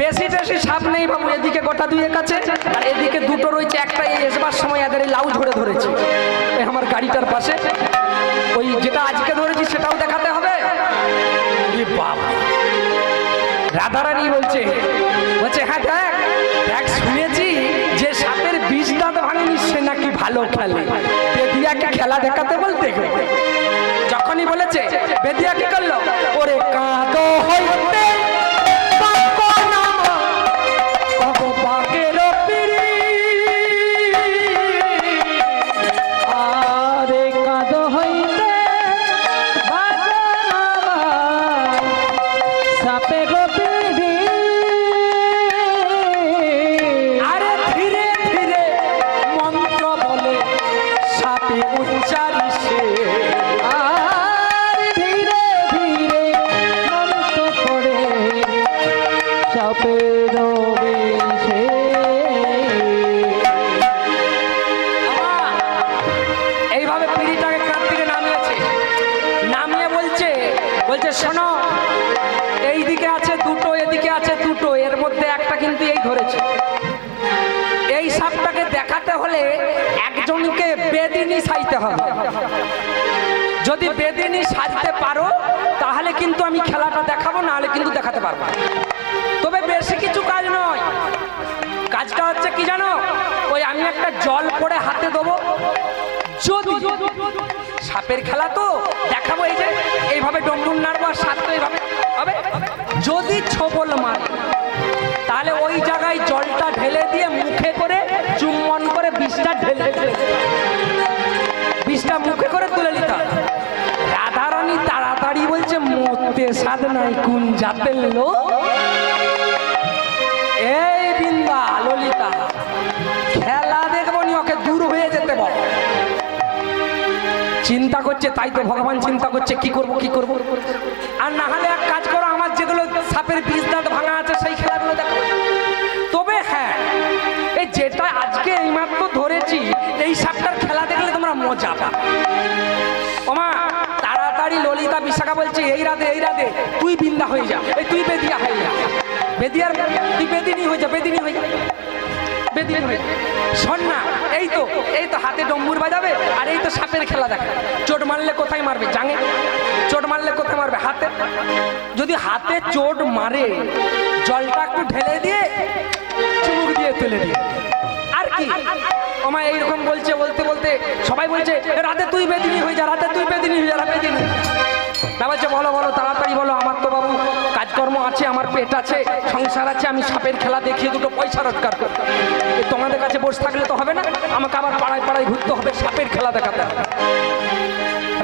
বেশি টেশি সাপ নেই বাবু, এদিকে গোটা দুয়েক আছে, আর এদিকে দুটো রয়েছে, একটা এই এসবার সময় এদের এই লাউ ধরে ধরেছে এই আমার গাড়িটার পাশে, ওই যেটা আজকে ধরেছি সেটাও দেখাতে হবে। বাবা রাধারানী বলছে হ্যাঁ দেখ দেখ শুনেছি যে সাপের বিষ দাঁত ভাঙেনি সে নাকি ভালো খেলে, বেদিয়াকে খেলা দেখাতে বলতে যখনই বলেছে বেদিয়া কি করলো, ওরে কাঁদো হইতে কিন্তু এই ধরেছে। এই সাপটাকে দেখাতে হলে একজনকে বেদিনী সাইতে হবে। যদি বেদিনী সাজতে পারো তাহলে কিন্তু আমি খেলাটা দেখাবো, না হলে কিন্তু দেখাতে পারবো না। তবে বেশি কিছু কাজ নয়, কাজটা হচ্ছে কি জানো, ওই আমি একটা জল পড়ে হাতে দেবো, যদি সাপের খেলা তো দেখাবো, এই যে এইভাবে ডমরুম নাড়বো আর সাপ তো এইভাবে হবে। যদি ছোবল মারে তাহলে ওই জায়গায় জলটা ঢেলে দিয়ে মুখে করে চুম্বন করে বিষটা ঢেলে বিষটা মুখে করে তুলে নিতে হবে। রাধারানী তাড়াতাড়ি বলছে মরতে স্বাদ নাই কোন জাতের লোক। এই বৃন্দা ললিতা খেলা দেখবো নি, ওকে দূর হয়ে যেতে বল। চিন্তা করছে, তাই তো ভগবান চিন্তা করছে কি করব কি করব। আর না হলে এক কাজ করো, আমার যেগুলো সাপের বিষ দাঁত ভাঙা আছে সেই খেলাগুলো দেখো। তবে হ্যাঁ, এই যেটা আজকে এইমাত্র ধরেছি এই সাপটার খেলা দেখলে তোমরা মজা পাবে। ওমা তাড়াতাড়ি ললিতা বিশাখা বলছে এই রাধে তুই বিন্দা হয়ে যা, এই তুই বেদিয়া হয়ে যা, বেদিয়ার তুই বেদিনী হয়ে যা, বেদিনী হয়ে যা, বেদিনী হয়ে যা। শোন না, এই তো হাতে ডম্বুর বাজাবে আর এই তো সাপের খেলা দেখা। চোট মারলে কোথায় মারবে? জাঙে। চোট মারলে কোথায় মারবে? হাতে। যদি হাতে চোট মারে জলটা একটু ঢেলে দিয়ে চুমুক দিয়ে তুলে দিয়ে আর কি। ওমা এইরকম বলছে, বলতে বলতে সবাই বলছে রাতে তুই বেদিনী হয়ে যা, রাতে তুই বেদিনী হয়ে যা, বেদিনী। তা বলছে বলো বলো তাড়াতাড়ি বলো, আমার তো বাবু কাজকর্ম আছে, আমার পেট আছে, সংসার আছে, আমি সাপের খেলা দেখিয়ে দুটো পয়সা রোজগার করতে। তোমাদের কাছে বসে থাকলে তো হবে না, আমাকে আবার পাড়ায় পাড়ায় ঘুরতে হবে, সাপের খেলা দেখাতে হবে।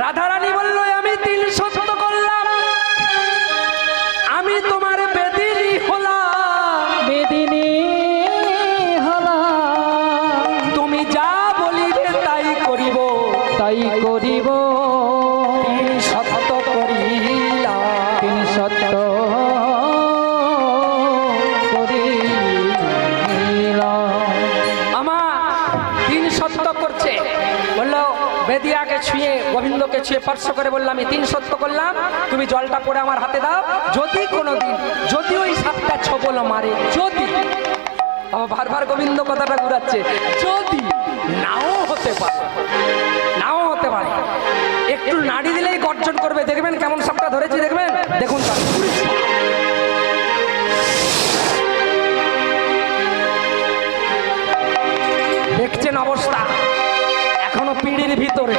রাধারানী বললো আমি 300 করলাম, আমি তোমার বেদিনী হলাম, বেদিনী হলাম, তুমি যা বলিবে তাই করিব, তাই করিব। 300 করিলাম, 300 করছে। বললো বেদিয়াকে ছুঁয়ে গোবিন্দকে ছুঁয়ে স্পর্শ করে বললাম আমি 300 করলাম, তুমি জলটা পড়ে আমার হাতে দাও। যদি কোনোদিন যদি ওই সাপটা ছোবল মারে, যদি বারবার গোবিন্দ কথাটা ঘুরাচ্ছে, যদি নাও হতে পারে, নাও হতে পারে, একটু নাড়ি দিলেই গর্জন করবে। দেখবেন কেমন সাপটা ধরেছি, দেখবেন, দেখুন দেখছেন অবস্থা, এখনো পিঁড়ির ভিতরে।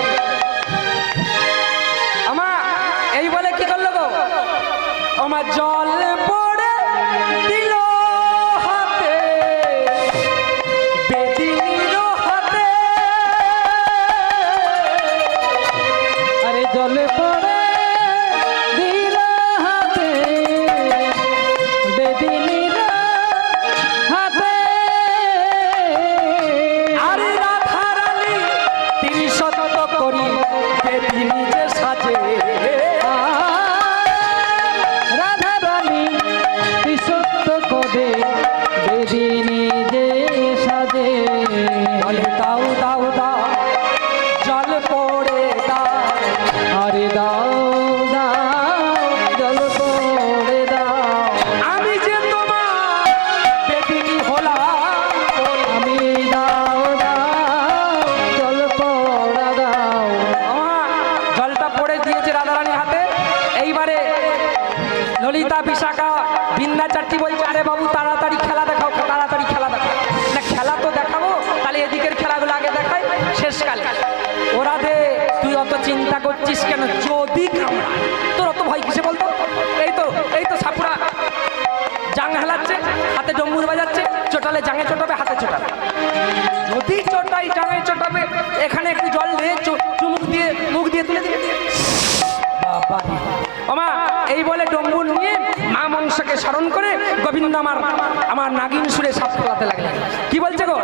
আমার এই বলে কি করলো গো, আমার জল পড়ে দিল হাতে, বেদিনীর হাতে, আরে জলে পড়ে দিল হাতে, বেদিনীর হাতে। আরে রাধারানী 300 করি বেদিনী যে সাজে, রাধারানী 300 করে বেদিনী যে সাজে। বলে দাও দাও দাও জল পড়ে দাও, আরে দাও দাও জল পড়ে দাও, আমি যে তোমার বেদিনী হলাম, আমি দাও দাও জল পড়া দাও। জলটা পড়ে দিয়েছে রাধারানীর হাতে। এইবারে ললিতা বিশাখা বিন্দা চারটি বলছে আরে বাবু তাড়াতাড়ি খেলা দেখাও, তাড়াতাড়ি খেলা দেখাও। না খেলা তো দেখাবো, তাহলে এদিকের খেলাগুলো আগে দেখাই শেষকালে। ওরা দে তুই অত চিন্তা করছিস কেন, যদি কামড়া তোর অত ভয় কিসে বলতো। এই তো সাপুরা জাং হেলাচ্ছে, হাতে ডম্বুর বাজাচ্ছে, চোটালে জাঙে চোটাবে, হাতে চোটাবে। যদি চোটাই জাঙে চোটাবে, এখানে একটু জল দিয়ে চুমুক দিয়ে মুখ দিয়ে তুলে দিবে। ওমা এই বলে ডম্বুর নিয়ে মা মনসাকে স্মরণ করে গোবিন্দ আমার নাগিন সুরে সাপ ফেলাতে লাগলেন। কি বলছে গো,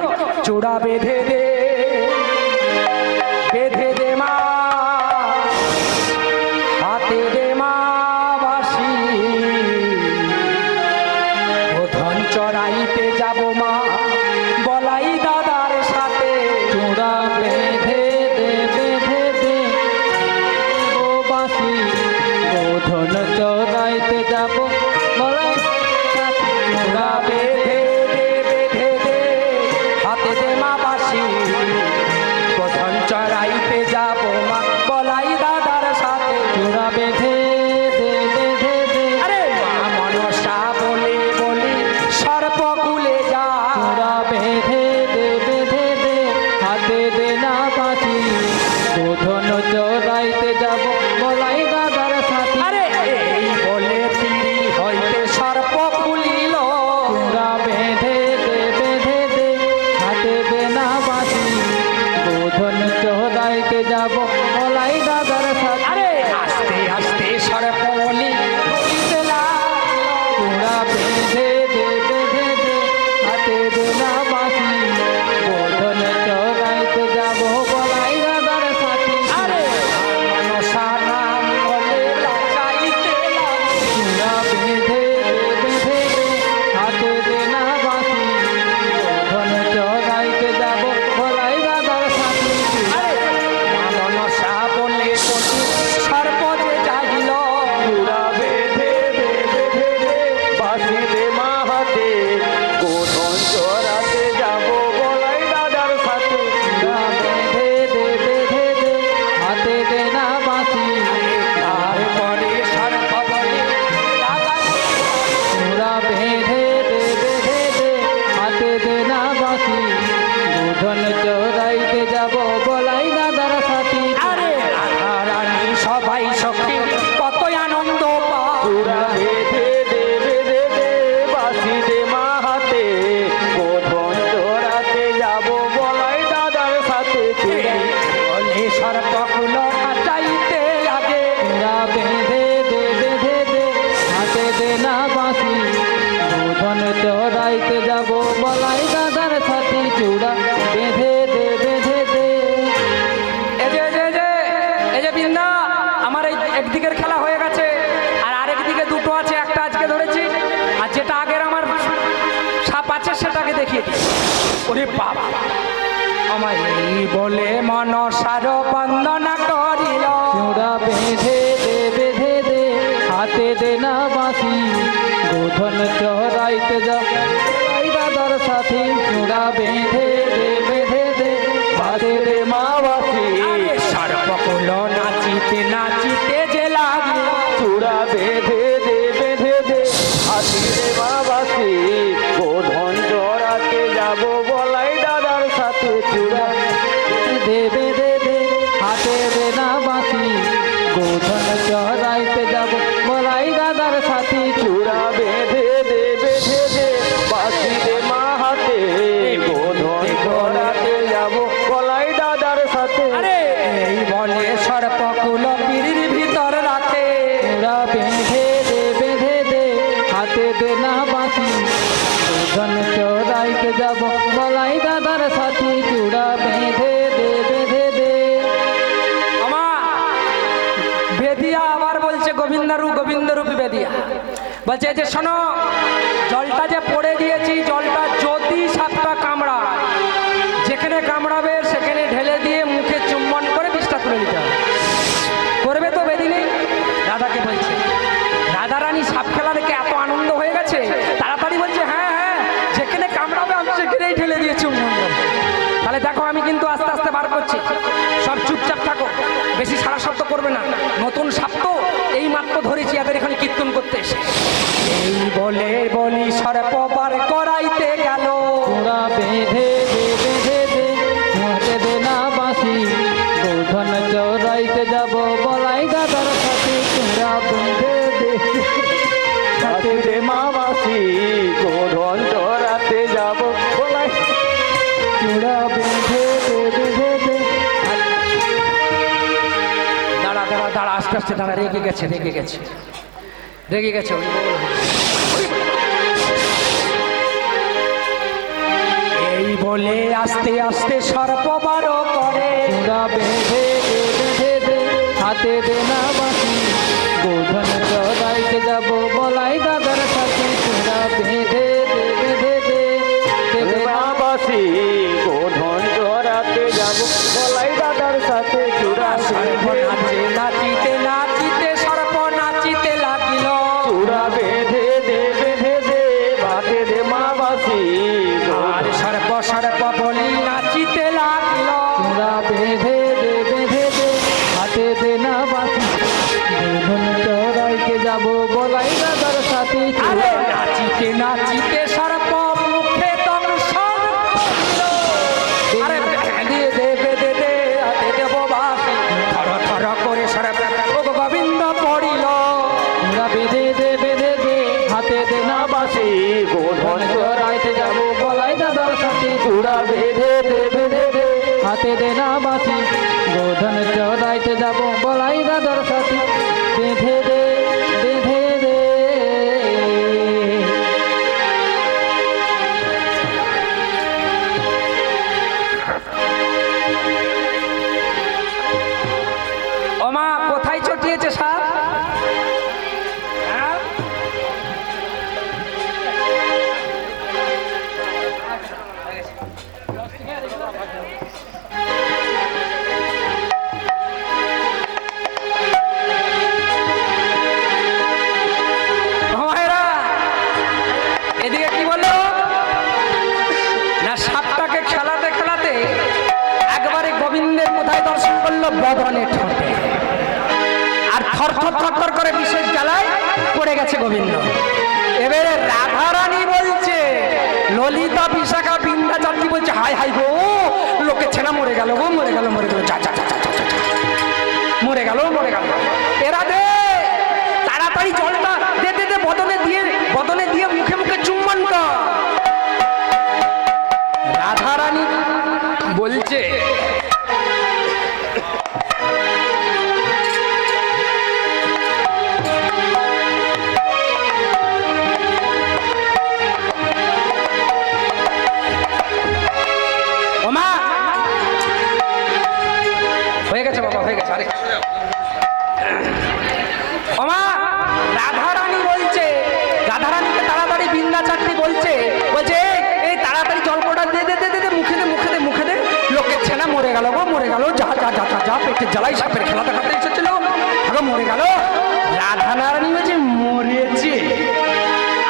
চূড়া বেঁধে দে, বেঁধে দে মা, হাতে দে মা বাসি, ও ধন চড়াইতে যাব মা বলাই দাদার সাথে। চূড়া বেঁধে দে, বেঁধে দে ও বাঁশি, গোধন চড়াইতে যাব বলাই। চূড়া বেঁধে চড়াইতে যাব বলাই দাদার সাথে চূড়া বেঁধে দে বেঁধে দে। এই যে বিন্দা, আমার এই একদিকের খেলা হয়ে গেছে, আর আরেক দিকে দুটো আছে, একটা আজকে ধরেছি, আর যেটা আগের আমার সাপ আছে সেটাকে দেখিয়ে দিই। ওরে বাবা, আমার এই বলে মনসার বন্দনা করিল, চূড়া বেঁধে দে বেঁধে দে, হাতে দে না বাঁশি, গোধন চড়াইতে যাব বলাই দাদার সাথে চূড়া বেঁধে দে বেঁধে দে, হাতে দে মা বাঁশি। সর্বকুল নাচিতে নাচিতে যে লাগিল, চূড়া বেঁধে দে বেঁধে দে, হাতে দে মা বাঁশি, গোধন চড়াতে যাব বলাই দাদার সাথে চূড়া দে বেঁধে দে, হাতে দে না বাঁশি, গোধন চড়াইতে যাব বলাই দাদার সাথে চূড়া বেঁধে দে বেঁধে দে, বাঁশি দে মা হাতে, গোধন চড়াতে যাব বলাই দাদার সাথে। আরে এই বলে সর্বকুল পিড়ির ভিতর রাখে, চূড়া বেঁধে দে বেঁধে দে, হাতে দে না বাঁশি, গোধন চড়াইতে যাব বলাই দাদার সাথে চূড়া বেঁধে দে বেঁধে দে। আমার বেদিয়া আবার বলছে গোবিন্দরূপী বেদিয়া বলছে, এই যে শোনো, জলটা যে পড়ে দিয়েছি, জলটা যদি সাপটা কামড়া, যেখানে কামড়াবে সেখানে ঢেলে দিয়ে মুখে চুম্বন করে বিষটা তুলে দিতে হবে। করবে তো বেদিনী? রাধাকে বলছে। রাধা রানী সাপ খেলা দেখে এত আনন্দ হয়ে গেছে, তাড়াতাড়ি বলছে, হ্যাঁ হ্যাঁ, যেখানে কামড়াবে আমি সেখানেই ঢেলে দিয়ে চুম্বন করবো। তাহলে দেখো, আমি কিন্তু আস্তে আস্তে বার করছি, সব চুপচাপ থাকো, বেশি সারা শব্দ করবে না, নতুন সাপ তো এই মাত্র ধরেছি, এদের এখানে কীর্তন করতে এসে। এই বলে বলি সর্প বার করাইতে গেল, চূড়া বেঁধে দে বেঁধে দে, হাতে দে না বাঁশি, গোধন চড়াইতে যাব বলাই দাদার সাথে চূড়া বেঁধে দে, হাতে দে মা বাঁশি, গোধন চড়াতে যাব বলাই চূড়া বেঁধে দে বেঁধে দে। দাঁড়া দাঁড়া দাঁড়া, আস্তে আস্তে দাঁড়া, রেগে গেছে ওই বল। এই বলে আস্তে আস্তে সর্প বার করে, চূড়া বেঁধে দে বেঁধে দে, হাতে দে না বাঁশি, গোধন চড়াইতে যাব বলাই দাদার সাথে চূড়া বেঁধে দে বেঁধে দে, দে না বাঁশি, গোধন চড়াতে যাব বলাই দাদার সাথে চূড়া সর্প নাচে নাচিতে নাচিতে সর্প নাচিতে লাগিল, চূড়া বেঁধে দে বেঁধে দে, হাতে দে মা বাঁশি, আর সর্প বলি নাচিতে লাগিল, চূড়া বেঁধে দে বেঁধে দে, হাতে দে না বাঁশি, গোধন চড়াইতে যাব বলাই দাদার সাথে আরে চূড়া নাচিতে নাচিতে সর্প মুখে দংশন করিল, আরে দিয়ে দে বেঁধে দে, হাতে দেব বাঁশি, থর থর করে সর্প ও গোবিন্দ পড়িল, চূড়া বেঁধে দে বেঁধে দে, হাতে দে না বাঁশি, গোধন চড়াইতে যাব বলাই দাদার সাথে চূড়া বেঁধে দে বেঁধে দে, হাতে দে না বাঁশি, গোধন চড়াইতে যাব বলাই দাদার সাথে বেঁধে দে বেঁধে দে। ও মা, কোথায় চটিয়েছে সাপ? হ্যাঁ? এদিকে কি বললো না, সাপটাকে খেলাতে খেলাতে একবারে গোবিন্দের কোথায় দর্শন করলো? বদনে ঠোঁটে, আর থর থর থর থর করে বিশেষ জ্বালায় পড়ে গেছে গোবিন্দ। এবারে রাধারানী বলছে, ললিতা বিশাখা বিন্দা চাঁদনি বলছে, হাই হাই গো, লোকে ছেনা মরে গেল গো, মরে গেল যা যা যা যা যা, মরে গেল। এরা দে তাড়াতাড়ি জলটা দে দে দে, বদনে দিয়ে মুখে মুখে চুম্বন কর। রাধারানী বলছে, জ্বালাই সাপের খেলা দেখাতে এসেছিল, আগে মরে গেল। রাধা নারায়ণী বলছে মরেছে।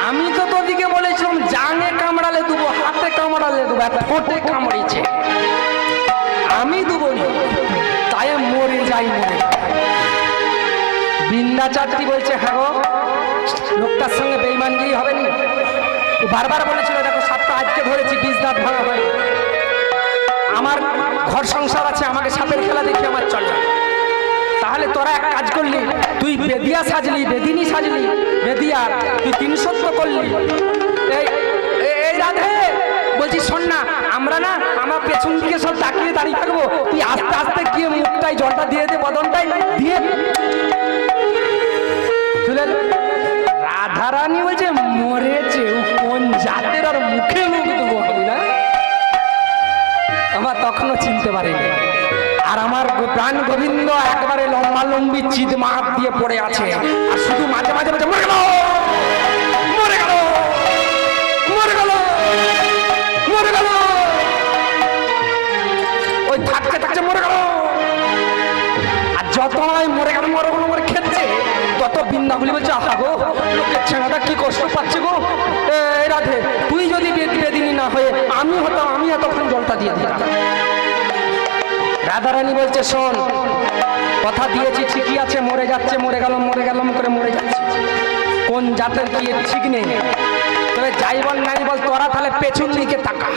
আমি তো তোদিকে বলেছিলাম জানে কামড়ালে দেবো, হাতে কামড়ালে দেবো, ঠোঁটে কামড়েছে, আমি দেবো না, তাই মরে যাই মরে। বৃন্দাচারটি বলছে হ্যাঁ গো, লোকটার সঙ্গে বেইমানগিরি হবে না। ও বারবার বলেছিল দেখো সাপটা আজকে ধরেছি, বীজ দাঁত ভাঙা হয়, আমার ঘর সংসার আছে, আমাকে সাপের খেলা দেখি আমার চল না। তাহলে তোরা এক কাজ করলি, তুই বেদিয়া সাজলি, বেদিনী সাজলি, বেদিয়া তুই 300 করলি। এই এই রাধে বলছি শোন না, আমরা না আমার পেছন দিকে সব তাকিয়ে দাঁড়িয়ে থাকবো, তুই আস্তে আস্তে গিয়ে মুখটাই জলটা দিয়ে দে, বদনটাই দিয়ে। রাধারানী বলছে মরেছে, ও কোন জাতের, আর মুখে মুখ দেবো আমি না। আমার তখনও চিনতে পারিনি। আর আমার প্রাণ গোবিন্দ একবারে লম্বা লম্বি চিদ মাপ দিয়ে পড়ে আছে, আর শুধু মাঝে মাঝে মাঝে মরে গেল, মরে গেল, মরে গেল, মরে গেল, ওই থাকতে থাকতে মরে গেল। আর যত নয় মরে গেল মরে গেল মরে খেচ্ছে, তত বৃন্দাবলী বলছে আহা গো, লোকের ছেলেটা কি কষ্ট পাচ্ছে গো। এই রাধে তুই যদি বেদিনী না হয়ে আমি হতাম, আমি এতক্ষণ জলটা দিয়ে দিতাম। রাধারানী বলছে শোন, কথা দিয়েছি ঠিকই আছে, মরে যাচ্ছে, মরে গেলাম করে মরে যাচ্ছে, কোন জাতের কি ঠিক নেই। তবে যাই বল নাই বল, তোরা তাহলে পেছন দিকে তাকা,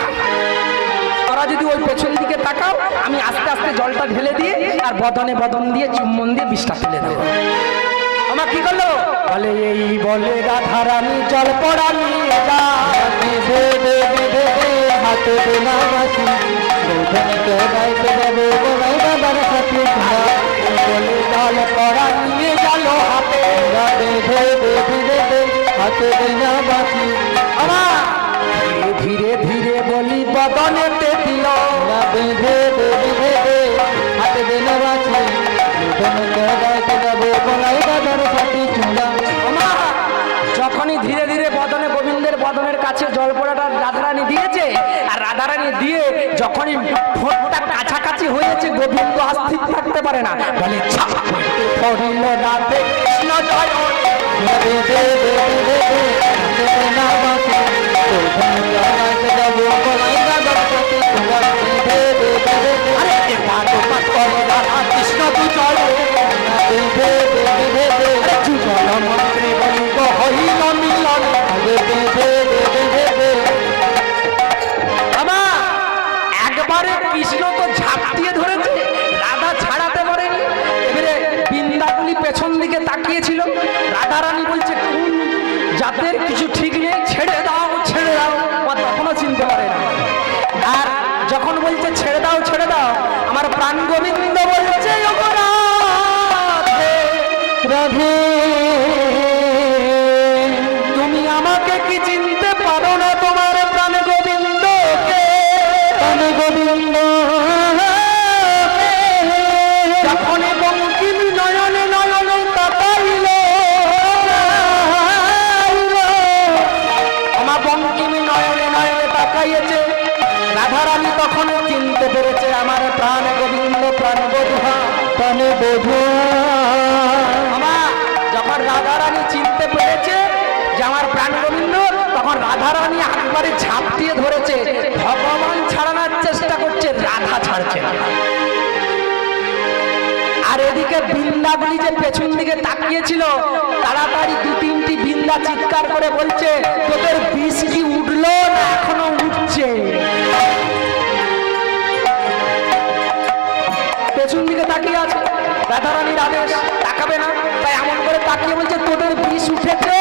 তোরা যদি ওই পেছন দিকে তাকাও, আমি আস্তে আস্তে জলটা ঢেলে দিয়ে আর বদনে বদন দিয়ে চুম্বন দিয়ে বিষটা ফেলে দেবো। আমার কি করলো বলে, এই বলে রাধারানী জল পড়া নিয়ে যা, হাতে বিনা বাসি বলে জল পড়া নিয়ে গেল হাতে, হাতে বিনা বাসি আমার ধীরে ধীরে বলি বদনেতে দিল, বেঁধে বেঁধে হাতে বিনা বাসি যখনই ধীরে ধীরে বদনে গোবিন্দের বদনের কাছে জল পড়াটা রাধারানী দিয়েছে, আর রাধারানী দিয়ে যখনই ঠোঁটটা কাছাকাছি হয়েছে, গোবিন্দ স্থির থাকতে পারে না, বলে পড়িল রাধে কৃষ্ণ জয়, কৃষ্ণ তু চল মন্ত্রী বলিব হইল মিলন। একবারে কৃষ্ণ তো ঝাঁপ দিয়ে ধরেছে, রাধা ছাড়াতে পারেনি। এবারে বৃন্দাবলী পেছন দিকে তাকিয়েছিল, রাধারানী বলছে কোন জাতের কিছু ঠিক নেই, ছেড়ে দাও ছেড়ে দাও, তখনও চিনতে পারে না। আর যখন বলছে ছেড়ে দাও ছেড়ে দাও, আমার প্রাণ গোবিন্দ বলছে রাধে তুমি আমাকে কি চিনতে পারো না, তোমার প্রাণ গোবিন্দকে, প্রাণ গোবিন্দ যখন বঙ্কিম নয়নে নয়ন তাকাইল, আমার বঙ্কিম নয়নে নয়নে তাকাইয়েছে, রাধারানী তখন চিনতে পেরেছে আমার প্রাণ গোবিন্দ, প্রাণ বধূয়া, প্রাণ বধূয়া। যখন রাধারানী চিনতে পেরেছে যে আমার প্রাণ গোবিন্দ, তখন রাধারানী একবারে ঝাঁপ দিয়ে ধরেছে, ভগবান ছাড়ানোর চেষ্টা করছে, রাধা ছাড়ছে না। আর এদিকে বৃন্দাবলী যে পেছন দিকে তাকিয়েছিল, তাড়াতাড়ি 2-3টি বৃন্দা চিৎকার করে বলছে তোদের বিষ কি উঠলো না এখনো উঠছে। পেছন দিকে তাকিয়ে আছে, রাধারানীর আদেশ তাকাবে না, তাই এমন করে তাকিয়ে বলছে তোদের বিষ উঠেছে